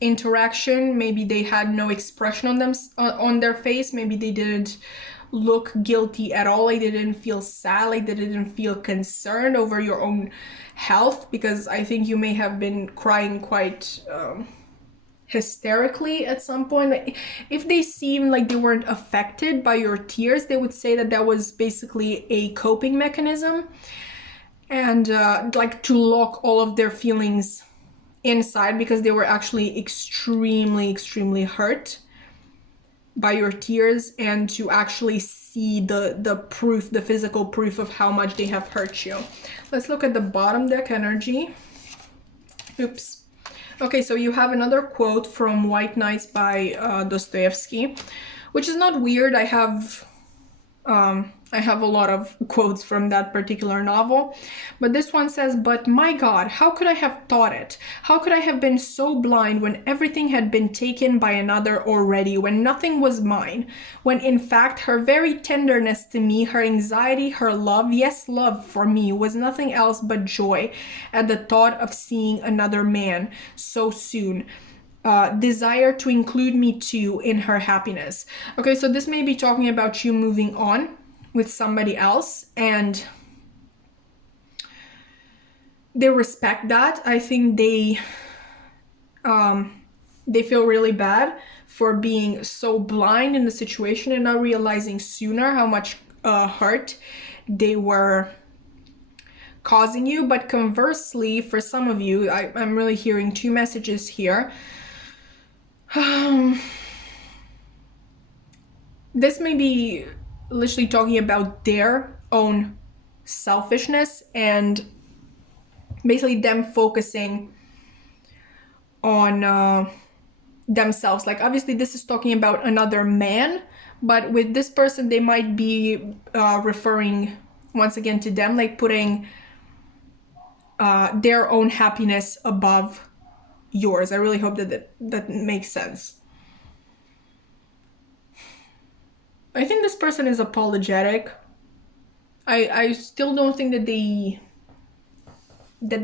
interaction. Maybe they had no expression on them, on their face. Maybe they didn't look guilty at all. Like they didn't feel sad. Like they didn't feel concerned over your own health, because I think you may have been crying quite hysterically at some point. If they seem like they weren't affected by your tears, they would say that that was basically a coping mechanism, and like to lock all of their feelings inside, because they were actually extremely hurt by your tears, and to actually see the proof, the physical proof of how much they have hurt you. Let's look at the bottom deck energy. Oops. Okay, so you have another quote from White Nights by Dostoevsky, which is not weird. I have a lot of quotes from that particular novel, but this one says, "But my God, how could I have thought it? How could I have been so blind when everything had been taken by another already, when nothing was mine, when in fact her very tenderness to me, her anxiety, her love, yes, love for me, was nothing else but joy at the thought of seeing another man so soon. Desire to include me too in her happiness." Okay, so this may be talking about you moving on with somebody else, and they respect that. I think they feel really bad for being so blind in the situation and not realizing sooner how much hurt they were causing you. But conversely, for some of you, I'm really hearing two messages here. This may be literally talking about their own selfishness and basically them focusing on themselves. Like obviously this is talking about another man, but with this person they might be referring once again to them, like putting their own happiness above yours. I really hope that makes sense. I think this person is apologetic. I still don't think that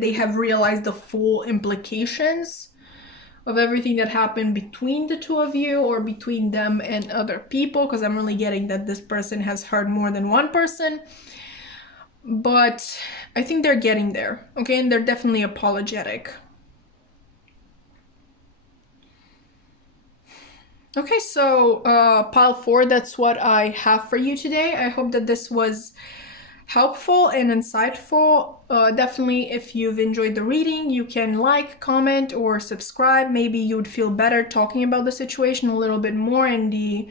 they have realized the full implications of everything that happened between the two of you or between them and other people, because I'm really getting that this person has hurt more than one person. but I think they're getting there, okay? And they're definitely apologetic. Okay, so pile 4, that's what I have for you today. I hope that this was helpful and insightful. Definitely, if you've enjoyed the reading, you can like, comment, or subscribe. Maybe you'd feel better talking about the situation a little bit more in the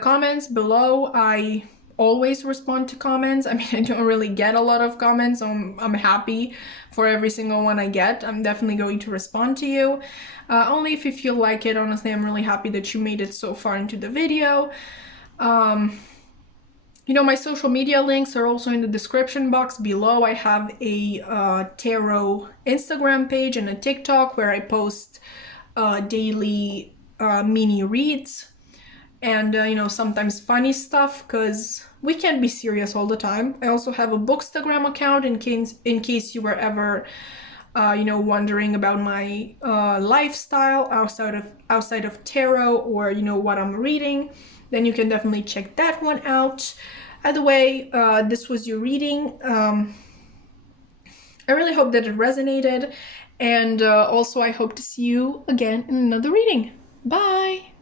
comments below. I always respond to comments. I mean, I don't really get a lot of comments, so I'm happy for every single one I get. I'm definitely going to respond to you. Only if you feel like it. Honestly, I'm really happy that you made it so far into the video. You know, my social media links are also in the description box below. I have a tarot Instagram page and a TikTok where I post daily mini reads and, you know, sometimes funny stuff because we can't be serious all the time. I also have a Bookstagram account in case you were ever, you know, wondering about my lifestyle outside of tarot, or, you know, what I'm reading. Then you can definitely check that one out. Either way, this was your reading. I really hope that it resonated, and also I hope to see you again in another reading. Bye!